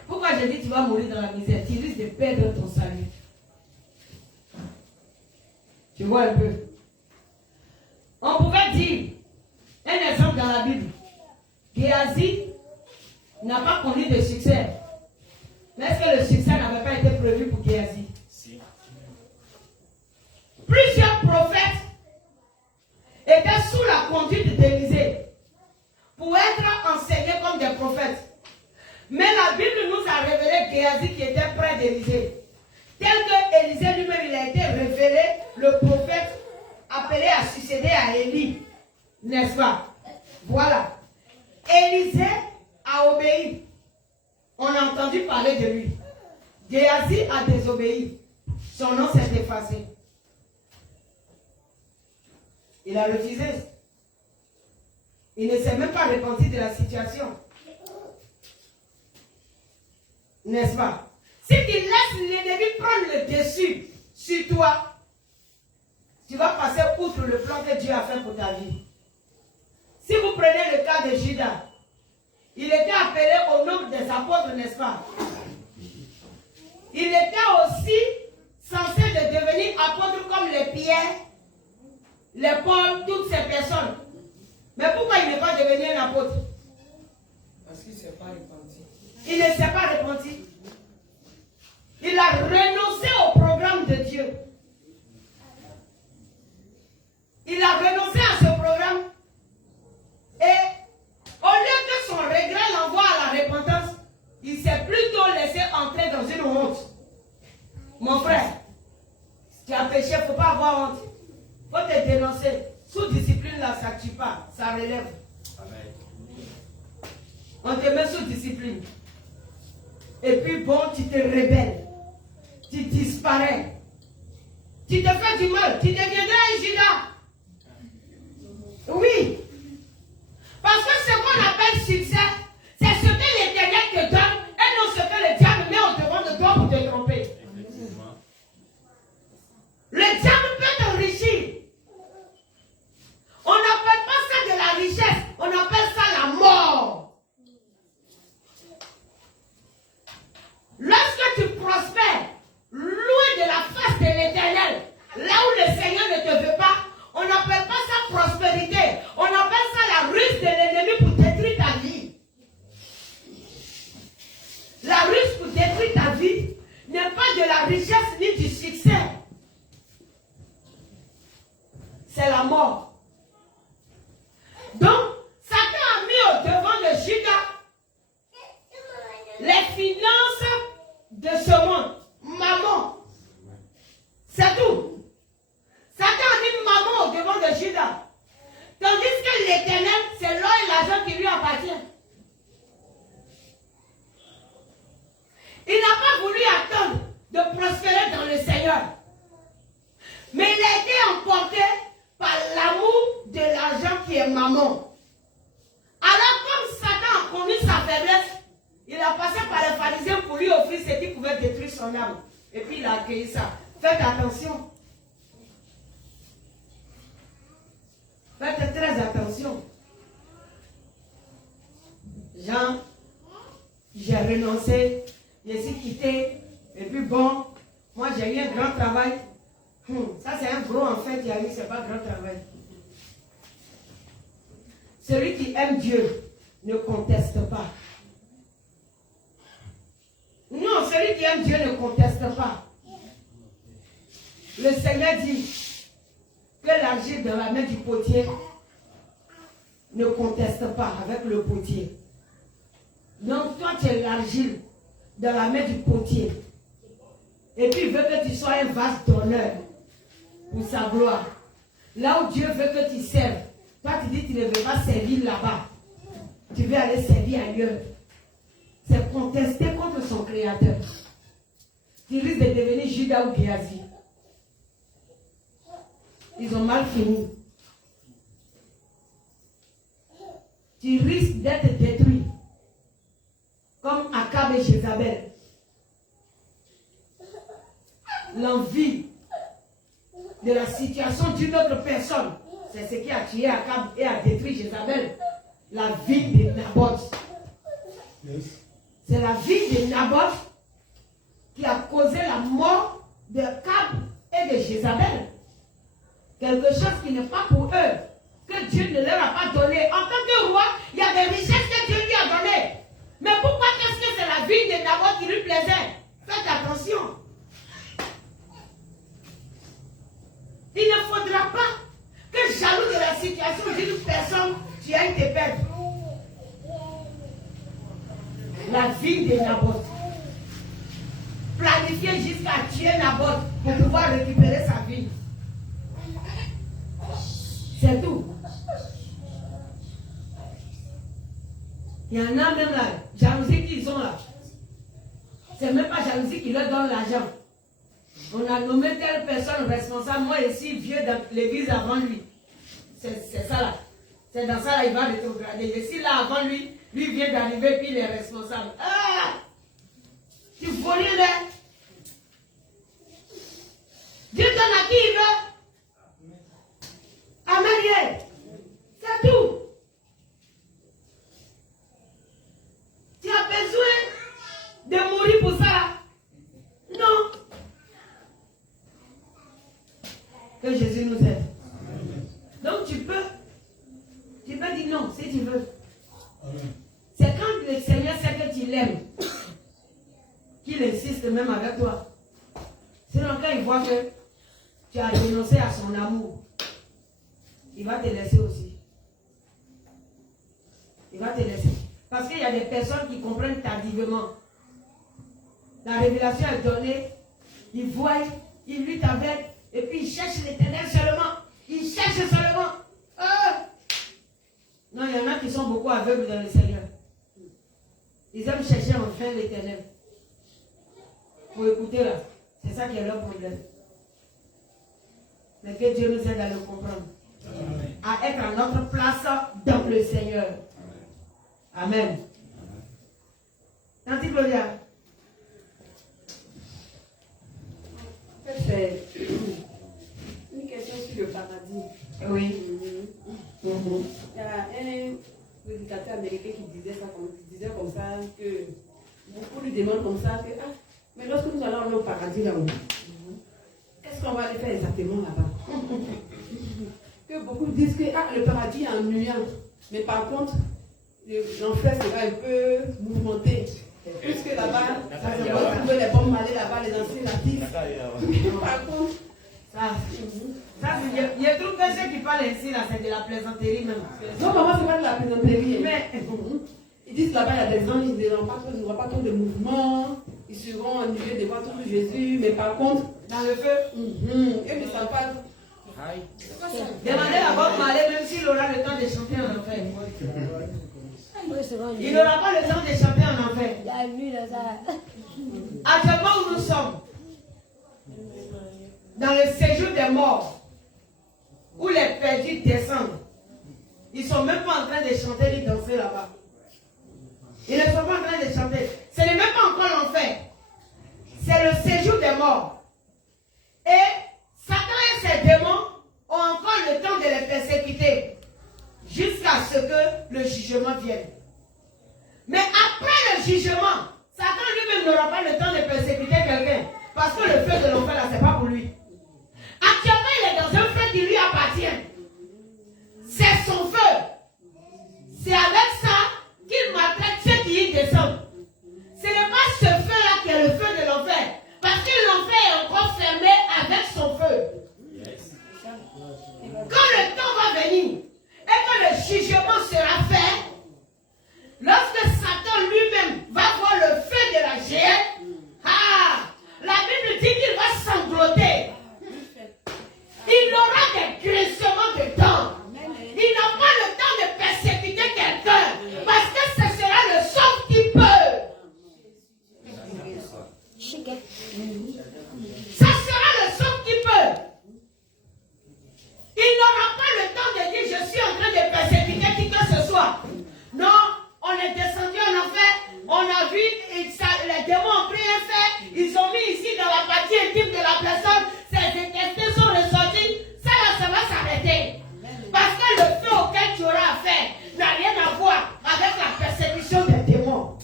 Pourquoi je dis tu vas mourir dans la misère? Tu risques de perdre ton salut. Tu vois un peu? On pouvait dire un exemple dans la Bible. Géasi n'a pas connu de succès. Mais est-ce que le succès n'avait pas été prévu pour Géasi? Si. Plusieurs prophètes étaient sous la conduite d'Élisée pour être enseignés comme des prophètes. Mais la Bible nous a révélé Géasi qui était près d'Élisée. Tel que Élisée lui-même, il a été révélé, le prophète appelé à succéder à Élie. N'est-ce pas? Voilà. Élisée a obéi. On a entendu parler de lui. Géasi a désobéi. Son nom s'est effacé. Il a refusé. Il ne s'est même pas repenti de la situation. N'est-ce pas? Si tu laisses l'ennemi prendre le dessus sur toi, tu vas passer outre le plan que Dieu a fait pour ta vie. Si vous prenez le cas de Judas, il était appelé au nombre des apôtres, n'est-ce pas? Il était aussi censé de devenir apôtre comme les Pierre, les Paul, toutes ces personnes. Mais pourquoi il n'est pas devenu un apôtre? Parce qu'il ne s'est pas repenti. Il ne s'est pas repenti. Il a renoncé au programme de Dieu. Il a renoncé à ce programme. Et au lieu que son regret l'envoie à la repentance, il s'est plutôt laissé entrer dans une honte. Mon frère, tu as péché, il ne faut pas avoir honte. Il faut te dénoncer. Sous discipline, là, ça ne tue pas, ça relève. Amen. On te met sous discipline. Et puis bon, tu te rebelles. Tu disparais. Tu te fais du mal. Tu deviendras un Judas. Oui. Parce que ce qu'on appelle succès, c'est ce que l'Éternel te donne et non ce que le diable met au devant de toi pour te tromper. Effectivement. Le diable peut t'enrichir. On n'appelle pas ça de la richesse, on appelle ça la mort. Lorsque tu prospères loin de la face de l'Éternel, là où le Seigneur ne te veut pas, on n'appelle pas ça prospérité, on appelle ça la ruse de l'ennemi pour détruire ta vie. La ruse pour détruire ta vie n'est pas de la richesse ni du succès. C'est la mort. Donc, Satan a mis au devant de Judas les finances de ce monde. Maman. C'est tout. Satan a mis maman au devant de Judas. Tandis que l'Éternel, c'est l'or et l'argent qui lui appartient. Il n'a pas voulu attendre de prospérer dans le Seigneur. Mais il a été emporté par l'amour de l'argent qui est maman. Alors comme Satan a connu sa faiblesse, il a passé par les pharisiens pour lui offrir ce qui pouvait détruire son âme. Et puis il a accueilli ça. Faites attention. Faites très attention. Jean j'ai renoncé, je suis quitté. Et puis bon, moi j'ai eu un grand travail. Ça c'est un gros en fait, il y a eu, c'est pas grand travail. Celui qui aime Dieu ne conteste pas. Non, celui qui aime Dieu ne conteste pas. Le Seigneur dit que l'argile dans la main du potier ne conteste pas avec le potier. Donc toi tu es l'argile dans la main du potier. Et puis il veut que tu sois un vase d'honneur pour sa gloire. Là où Dieu veut que tu serves, toi tu dis que tu ne veux pas servir là-bas. Tu veux aller servir ailleurs. C'est contester contre son créateur. Tu risques de devenir Judas ou Géasi. Ils ont mal fini. Tu risques d'être détruit. Comme Akab et Jézabel. L'envie de la situation d'une autre personne, c'est ce qui a tué Akab et a détruit Jézabel. La vie de Naboth. Yes. C'est la vie de Naboth qui a causé la mort de Akab et de Jézabel. Quelque chose qui n'est pas pour eux, que Dieu ne leur a pas donné. En tant que roi, il y a des richesses que Dieu lui a données. Mais pourquoi est-ce que c'est la vie de Naboth qui lui plaisait? Faites attention. Il ne faudra pas que jaloux de la situation d'une personne, tu ailles te perdre. La vie de Naboth. Planifier jusqu'à tuer Naboth pour pouvoir récupérer sa vie. C'est tout. Il y en a même là, jalousie qu'ils ont là. C'est même pas jalousie qui leur donne l'argent. On a nommé telle personne responsable, moi ici, vieux dans l'église avant lui. C'est ça là. C'est dans ça là, il va rétrograder. Je suis là avant lui, lui vient d'arriver, puis il est responsable. Ah! Tu vois rien là? Dieu donne à qui il veut. Amen. C'est tout. Tu as besoin de mourir pour ça? Non. Que Jésus nous aide. Donc tu peux dire non si tu veux. C'est quand le Seigneur sait que tu l'aimes qu'il insiste même avec toi. Sinon quand il voit que tu as renoncé à son amour, il va te laisser aussi. Il va te laisser. Parce qu'il y a des personnes qui comprennent tardivement. La révélation est donnée, ils voient, ils luttent avec, et puis ils cherchent l'Éternel seulement. Ils cherchent seulement. Non, il y en a qui sont beaucoup aveugles dans le Seigneur. Ils aiment chercher enfin l'Éternel. Pour écouter là. C'est ça qui est leur problème. Mais que Dieu nous aide à le comprendre. Amen. À être à notre place dans le Seigneur. Amen. Tante Gloria. C'est une question sur le paradis. Oui. Il y a un prédicateur américain qui disait comme ça, que beaucoup lui demandent comme ça, que mais lorsque nous allons aller au paradis là-haut, qu'est-ce qu'on va aller faire exactement là-bas? Que beaucoup disent que le paradis est ennuyant, mais par contre, l'enfer sera un peu mouvementé. Puisque là-bas, on va trouver les bombes malais là-bas, les anciens natifs. Par contre, je trouve que ceux qui parlent ainsi, là, c'est de la plaisanterie même. Non, maman, c'est pas de la plaisanterie. Mais ils disent là-bas, il y a des gens, ils n'auront pas trop de mouvement, ils seront ennuyés de voir tout Jésus, mais par contre, dans le feu, ils ne savent pas. demandez à Bob Marley, même s'il aura le temps de chanter en enfer. Il n'aura pas le temps de chanter en enfer. Actuellement où nous sommes, dans le séjour des morts, où les perdus descendent, ils ne sont même pas en train de chanter ni danser là-bas. Ils ne sont pas en train de chanter. Ce n'est même pas encore l'enfer. C'est le séjour des morts. Et Satan et ses démons ont encore le temps de les persécuter jusqu'à ce que le jugement vienne. Mais après le jugement, Satan lui-même n'aura pas le temps de persécuter quelqu'un. Parce que le feu de l'enfer, là, ce n'est pas pour lui. Actuellement, il est dans un feu qui lui appartient. C'est son feu. C'est avec ça qu'il maltraite ceux qui y descendent. Ce n'est pas ce feu-là qui est le feu de l'enfer. Parce que l'enfer est encore fermé avec son feu. Quand le temps va venir et que le jugement sera fait, lorsque Satan lui-même va voir le feu de la géhenne, la Bible dit qu'il va sangloter. Il aura des grincements de dents. Il n'a pas le temps de persécuter quelqu'un parce que ce sera le sauve qui peut. Ça sera le sauve qui peut. Il n'aura pas le temps de dire je suis en train de persécuter qui que ce soit. Non, on est descendu en enfer, on a vu, les démons ont pris un fer, ils ont mis ici dans la partie intime de la personne, ces intestins sont ressortis, ça va s'arrêter. Parce que le feu auquel tu auras affaire n'a rien à voir avec la persécution des démons.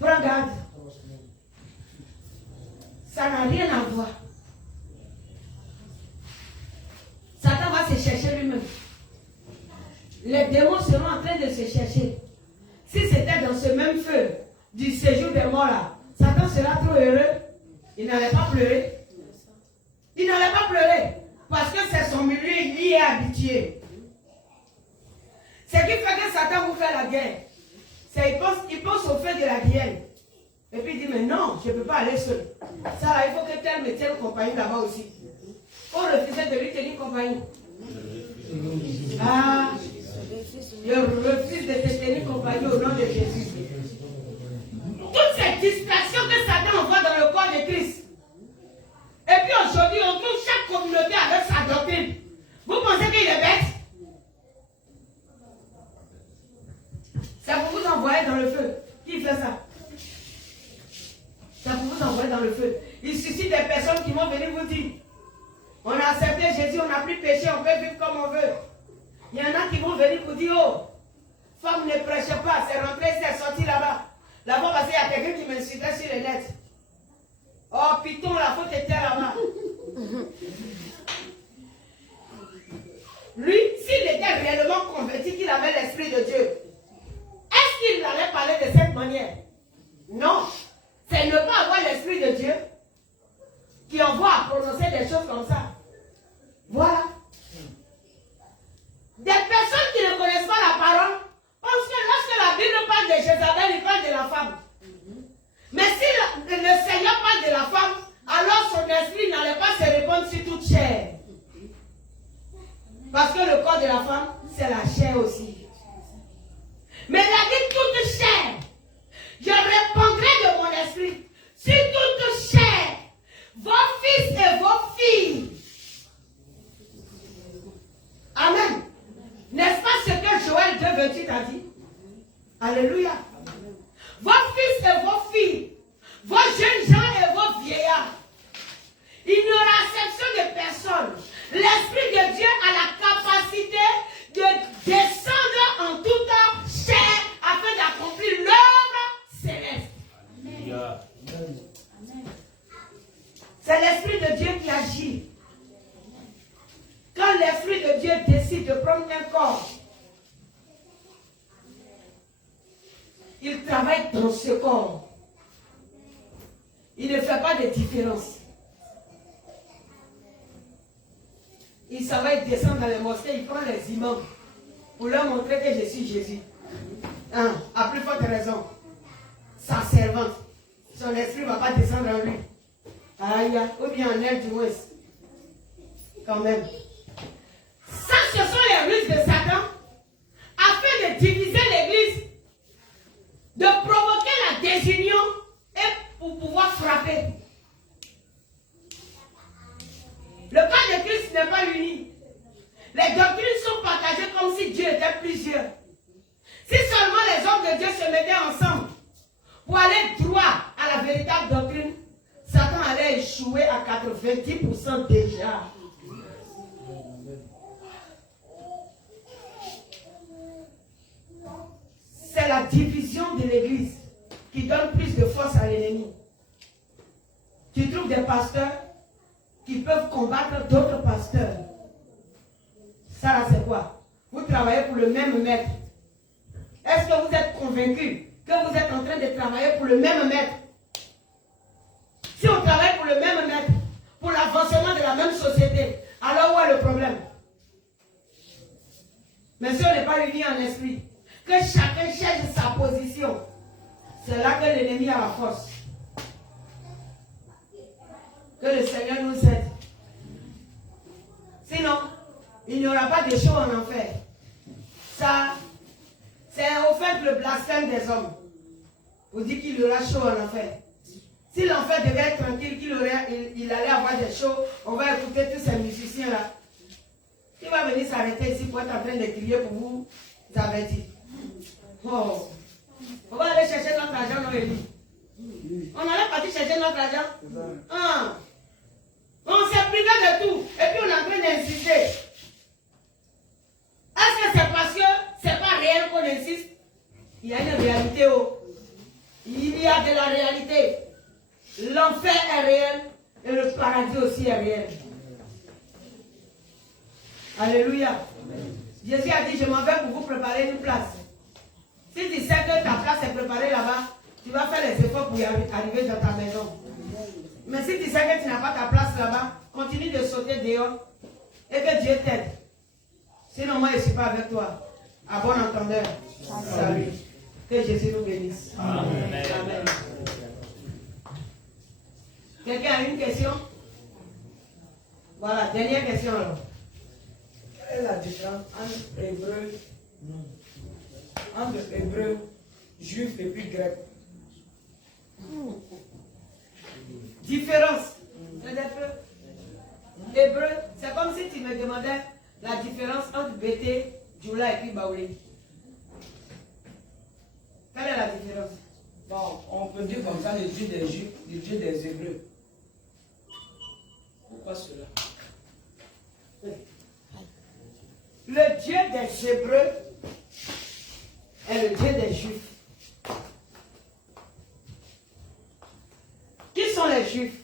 Prends garde. Ça n'a rien à voir. Satan va se chercher lui-même. Les démons seront en train de se chercher. Si c'était dans ce même feu du séjour des morts là, Satan sera trop heureux. Il n'allait pas pleurer. Il n'allait pas pleurer. Parce que c'est son milieu, il y est habitué. Ce qui fait que Satan vous fait la guerre. C'est il pense au feu de la guerre. Et puis il dit, mais non, je ne peux pas aller seul. Ça là, il faut que tel me tienne compagnie là-bas aussi. On refusait de lui tenir compagnie. Je refuse de te tenir compagnie au nom de Jésus. Toutes ces distractions que Satan envoie dans le corps de Christ. Et puis aujourd'hui, on trouve chaque communauté avec sa doctrine. Vous pensez qu'il est bête? Ça pour vous envoyer dans le feu. Qui fait ça? Ça pour vous envoyer dans le feu. Il suscite des personnes qui vont venir vous dire, on a accepté Jésus, on n'a plus péché, on peut vivre comme on veut. Il y en a qui vont venir vous dire, oh, femme ne prêche pas, c'est rentré, c'est sorti là-bas. Là-bas parce qu'il y a quelqu'un qui m'insultait sur le net. Oh, Python, la faute était là-bas. Lui, s'il était réellement converti qu'il avait l'Esprit de Dieu, est-ce qu'il allait parler de cette manière? Non. C'est ne pas avoir l'Esprit de Dieu qui envoie à prononcer des choses comme ça. Voilà. Des personnes qui ne connaissent pas la parole, parce que lorsque la Bible parle de Jézabel, il parle de la femme. Mais si le Seigneur parle de la femme, alors son esprit n'allait pas se répandre sur toute chair. Parce que le corps de la femme, c'est la chair aussi. Mais il a dit toute chair. Je répandrai de mon esprit sur toute chair, vos fils et vos filles. Amen. N'est-ce pas ce que Joël 2:28 a dit? Alléluia. Vos fils et vos filles, vos jeunes gens et vos vieillards. Il n'y aura exception de personne. L'Esprit de Dieu a la capacité de descendre en toute chair afin d'accomplir l'œuvre céleste. Amen. C'est l'Esprit de Dieu qui agit. Quand l'Esprit de Dieu décide de prendre un corps, il travaille dans ce corps. Il ne fait pas de différence. Il s'en va descendre dans les mosquées, il prend les imams pour leur montrer que je suis Jésus. À plus forte raison, sa servante, son esprit ne va pas descendre en lui. Aïe, ou bien en elle du moins. Quand même. Ça, ce sont les ruses de Satan afin de diviser l'église, de provoquer la désunion et pour pouvoir frapper. Le corps de Christ n'est pas uni. Les doctrines sont partagées comme si Dieu était plusieurs. Si seulement les hommes de Dieu se mettaient ensemble pour aller droit à la véritable doctrine, Satan allait échouer à 90% déjà. C'est la division de l'église qui donne plus de force à l'ennemi. Tu trouves des pasteurs qui peuvent combattre d'autres pasteurs. Ça, c'est quoi? Vous travaillez pour le même maître. Est-ce que vous êtes convaincu que vous êtes en train de travailler pour le même maître? Si on travaille pour le même maître, pour l'avancement de la même société, alors où est le problème? Mais si on n'est pas réunis en esprit, que chacun cherche sa position, c'est là que l'ennemi a la force. Que le Seigneur nous aide. Sinon, il n'y aura pas de show en enfer. Ça, c'est au fait le blasphème des hommes. Vous dites qu'il y aura chaud en enfer. Si l'enfer devait être tranquille, il allait avoir des shows, on va écouter tous ces musiciens-là. Qui va venir s'arrêter ici pour être en train de crier pour vous avertir? Oh. On va aller chercher notre argent, non, Élie? On allait partir chercher notre argent? Ah. On s'est privé de tout. Et puis on est en train d'insister. Est-ce que c'est parce que c'est pas réel qu'on insiste? Il y a une réalité. Oh. Il y a de la réalité. L'enfer est réel et le paradis aussi est réel. Alléluia. Jésus a dit, je m'en vais pour vous préparer une place. Si tu sais que ta place est préparée là-bas, tu vas faire les efforts pour y arriver dans ta maison. Mais si tu sais que tu n'as pas ta place là-bas, continue de sauter dehors et que Dieu t'aide. Sinon, moi, je ne suis pas avec toi. À bon entendeur. Salut. Que Jésus nous bénisse. Amen. Amen. Quelqu'un a une question? Voilà, dernière question alors. Quelle est la différence entre hébreu, juif et puis grec? Différence. Hébreu, c'est comme si tu me demandais la différence entre Bété, Djoula et puis Baoulé. Quelle est la différence? Bon, on peut dire comme ça le Dieu des Juifs, le Dieu des Hébreux. Pourquoi cela? Le Dieu des Hébreux est le Dieu des Juifs. Qui sont les Juifs?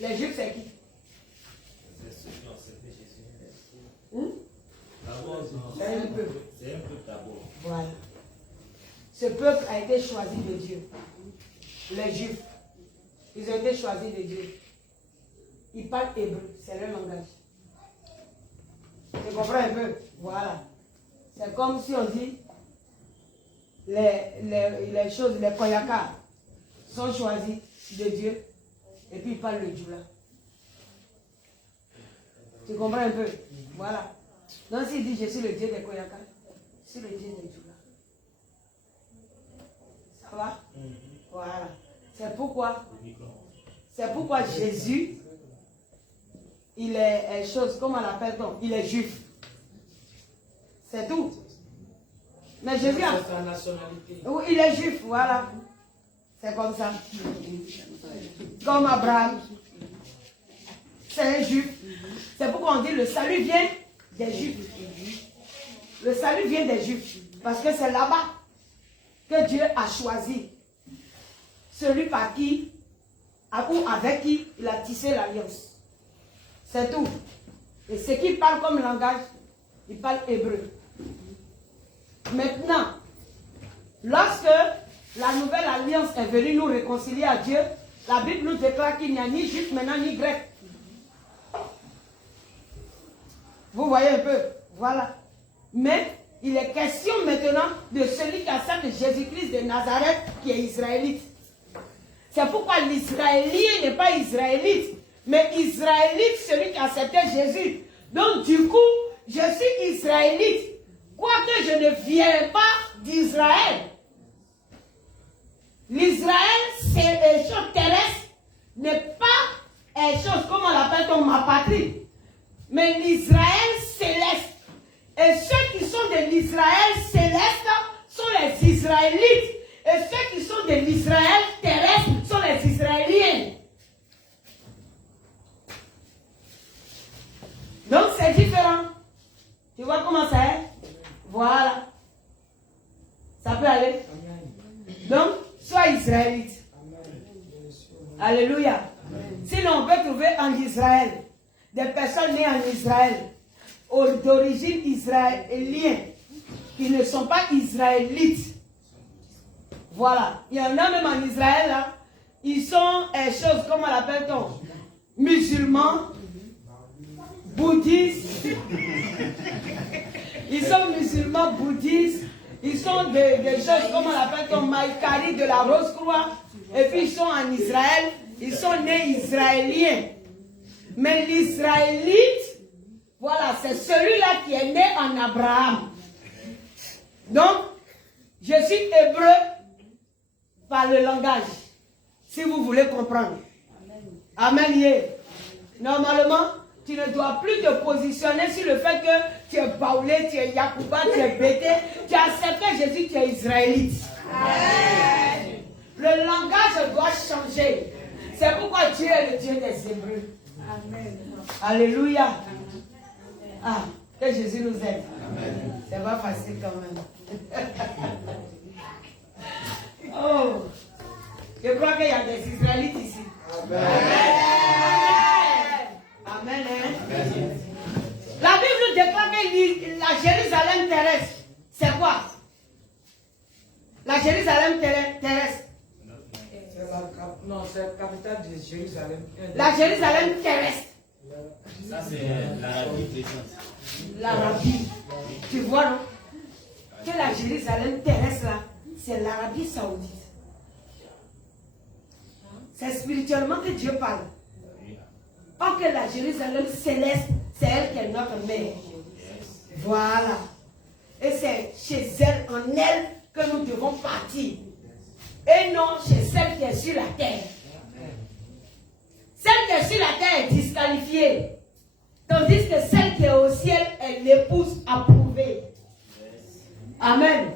Les Juifs, c'est qui? C'est ceux qui ont accepté Jésus. D'abord, C'est un peuple. C'est un peuple d'abord. Voilà. Ce peuple a été choisi de Dieu. Les Juifs, ils ont été choisis de Dieu. Ils parlent hébreu, c'est leur langage. Tu comprends un peu? Voilà. C'est comme si on dit les choses, les koyakas sont choisis de Dieu et puis ils parlent le djoula. Tu comprends un peu? Voilà. Donc s'il dit je suis le Dieu des koyakas, je suis le Dieu des djoula. Ça va? Voilà. C'est pourquoi Jésus, il est chose, comment l'appelle-t-on? Il est juif. C'est tout. Mais Jésus a... sa nationalité. Oui, il est juif, voilà. C'est comme ça. Comme Abraham. C'est un juif. C'est pourquoi on dit le salut vient des juifs. Le salut vient des juifs. Parce que c'est là-bas que Dieu a choisi celui par qui, ou avec qui il a tissé l'alliance. C'est tout. Et ce qu'il parle comme langage, il parle hébreu. Maintenant, lorsque la nouvelle alliance est venue nous réconcilier à Dieu, la Bible nous déclare qu'il n'y a ni juif maintenant ni grec. Vous voyez un peu? Voilà. Mais il est question maintenant de celui qui accepte Jésus-Christ de Nazareth qui est israélite. C'est pourquoi l'Israélien n'est pas israélite, mais israélite, celui qui acceptait Jésus. Donc du coup, je suis israélite, quoique je ne viens pas d'Israël. L'Israël, c'est une chose terrestre, n'est pas une chose, comment on l'appelle, ma patrie, mais l'Israël céleste. Et ceux qui sont de l'Israël céleste sont les Israélites. Et ceux qui sont de l'Israël terrestre sont les Israéliens. Donc c'est différent. Tu vois comment ça est? Voilà. Ça peut aller? Donc, sois israélite. Alléluia. Sinon, on peut trouver en Israël des personnes nées en Israël, d'origine israélienne, qui ne sont pas israélites. Voilà. Il y en a même en Israël, là. Ils sont choses, comment l'appelle-t-on? Musulmans, bouddhistes. Ils sont musulmans, bouddhistes. Ils sont des choses, comment l'appelle-t-on? Maïkari de la Rose-Croix. Et puis ils sont en Israël. Ils sont nés israéliens. Mais l'israélite, voilà, c'est celui-là qui est né en Abraham. Donc, je suis hébreu par le langage. Si vous voulez comprendre. Amen. Yeah. Normalement, tu ne dois plus te positionner sur le fait que tu es Baoulé, tu es Yacouba, tu es Bété. Tu as accepté Jésus, tu es israélite. Amen. Le langage doit changer. C'est pourquoi Dieu est le Dieu des Hébreux. Amen. Alléluia. Ah, que Jésus nous aide. C'est pas facile quand même. Oh, je crois qu'il y a des Israélites ici. Amen. Amen. Amen. La Bible nous déclare que la Jérusalem terrestre, c'est quoi? La Jérusalem terrestre. Non, c'est la capitale de Jérusalem. La Jérusalem terrestre. Ça, c'est l'Arabie présente. L'Arabie. Tu vois, non? Que la Jérusalem terrestre, là, c'est l'Arabie saoudite. C'est spirituellement que Dieu parle. Or que la Jérusalem céleste, c'est elle qui est notre mère. Voilà. Et c'est chez elle, en elle, que nous devons partir. Et non chez celle qui est sur la terre. Celle qui est sur la terre est disqualifiée. Tandis que celle qui est au ciel est l'épouse approuvée. Amen.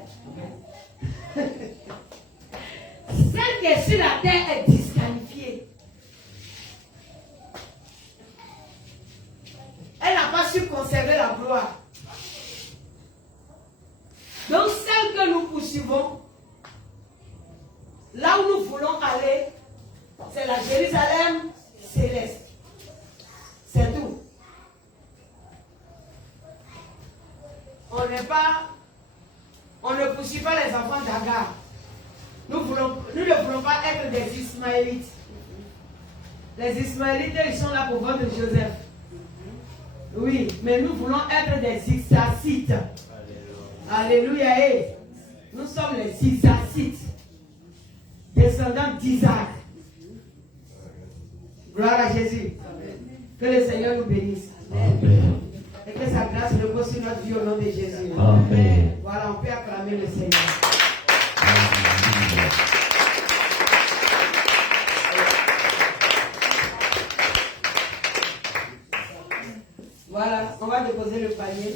Celle qui est sur la terre est disqualifiée. Elle n'a pas su conserver la gloire. Donc celle que nous poursuivons, là où nous voulons aller, c'est la Jérusalem céleste. C'est tout. On ne poursuit pas les enfants d'Agar. Nous ne voulons pas être des Ismaélites. Les Ismaélites, ils sont là pour vendre Joseph. Oui, mais nous voulons être des Isacites. Alléluia. Nous sommes les Isacites, descendants d'Isaac. Gloire à Jésus. Que le Seigneur nous bénisse. Amen. Et que sa grâce repose sur notre vie au nom de Jésus. Amen. Voilà, on peut acclamer le Seigneur. Voilà, on va déposer le panier.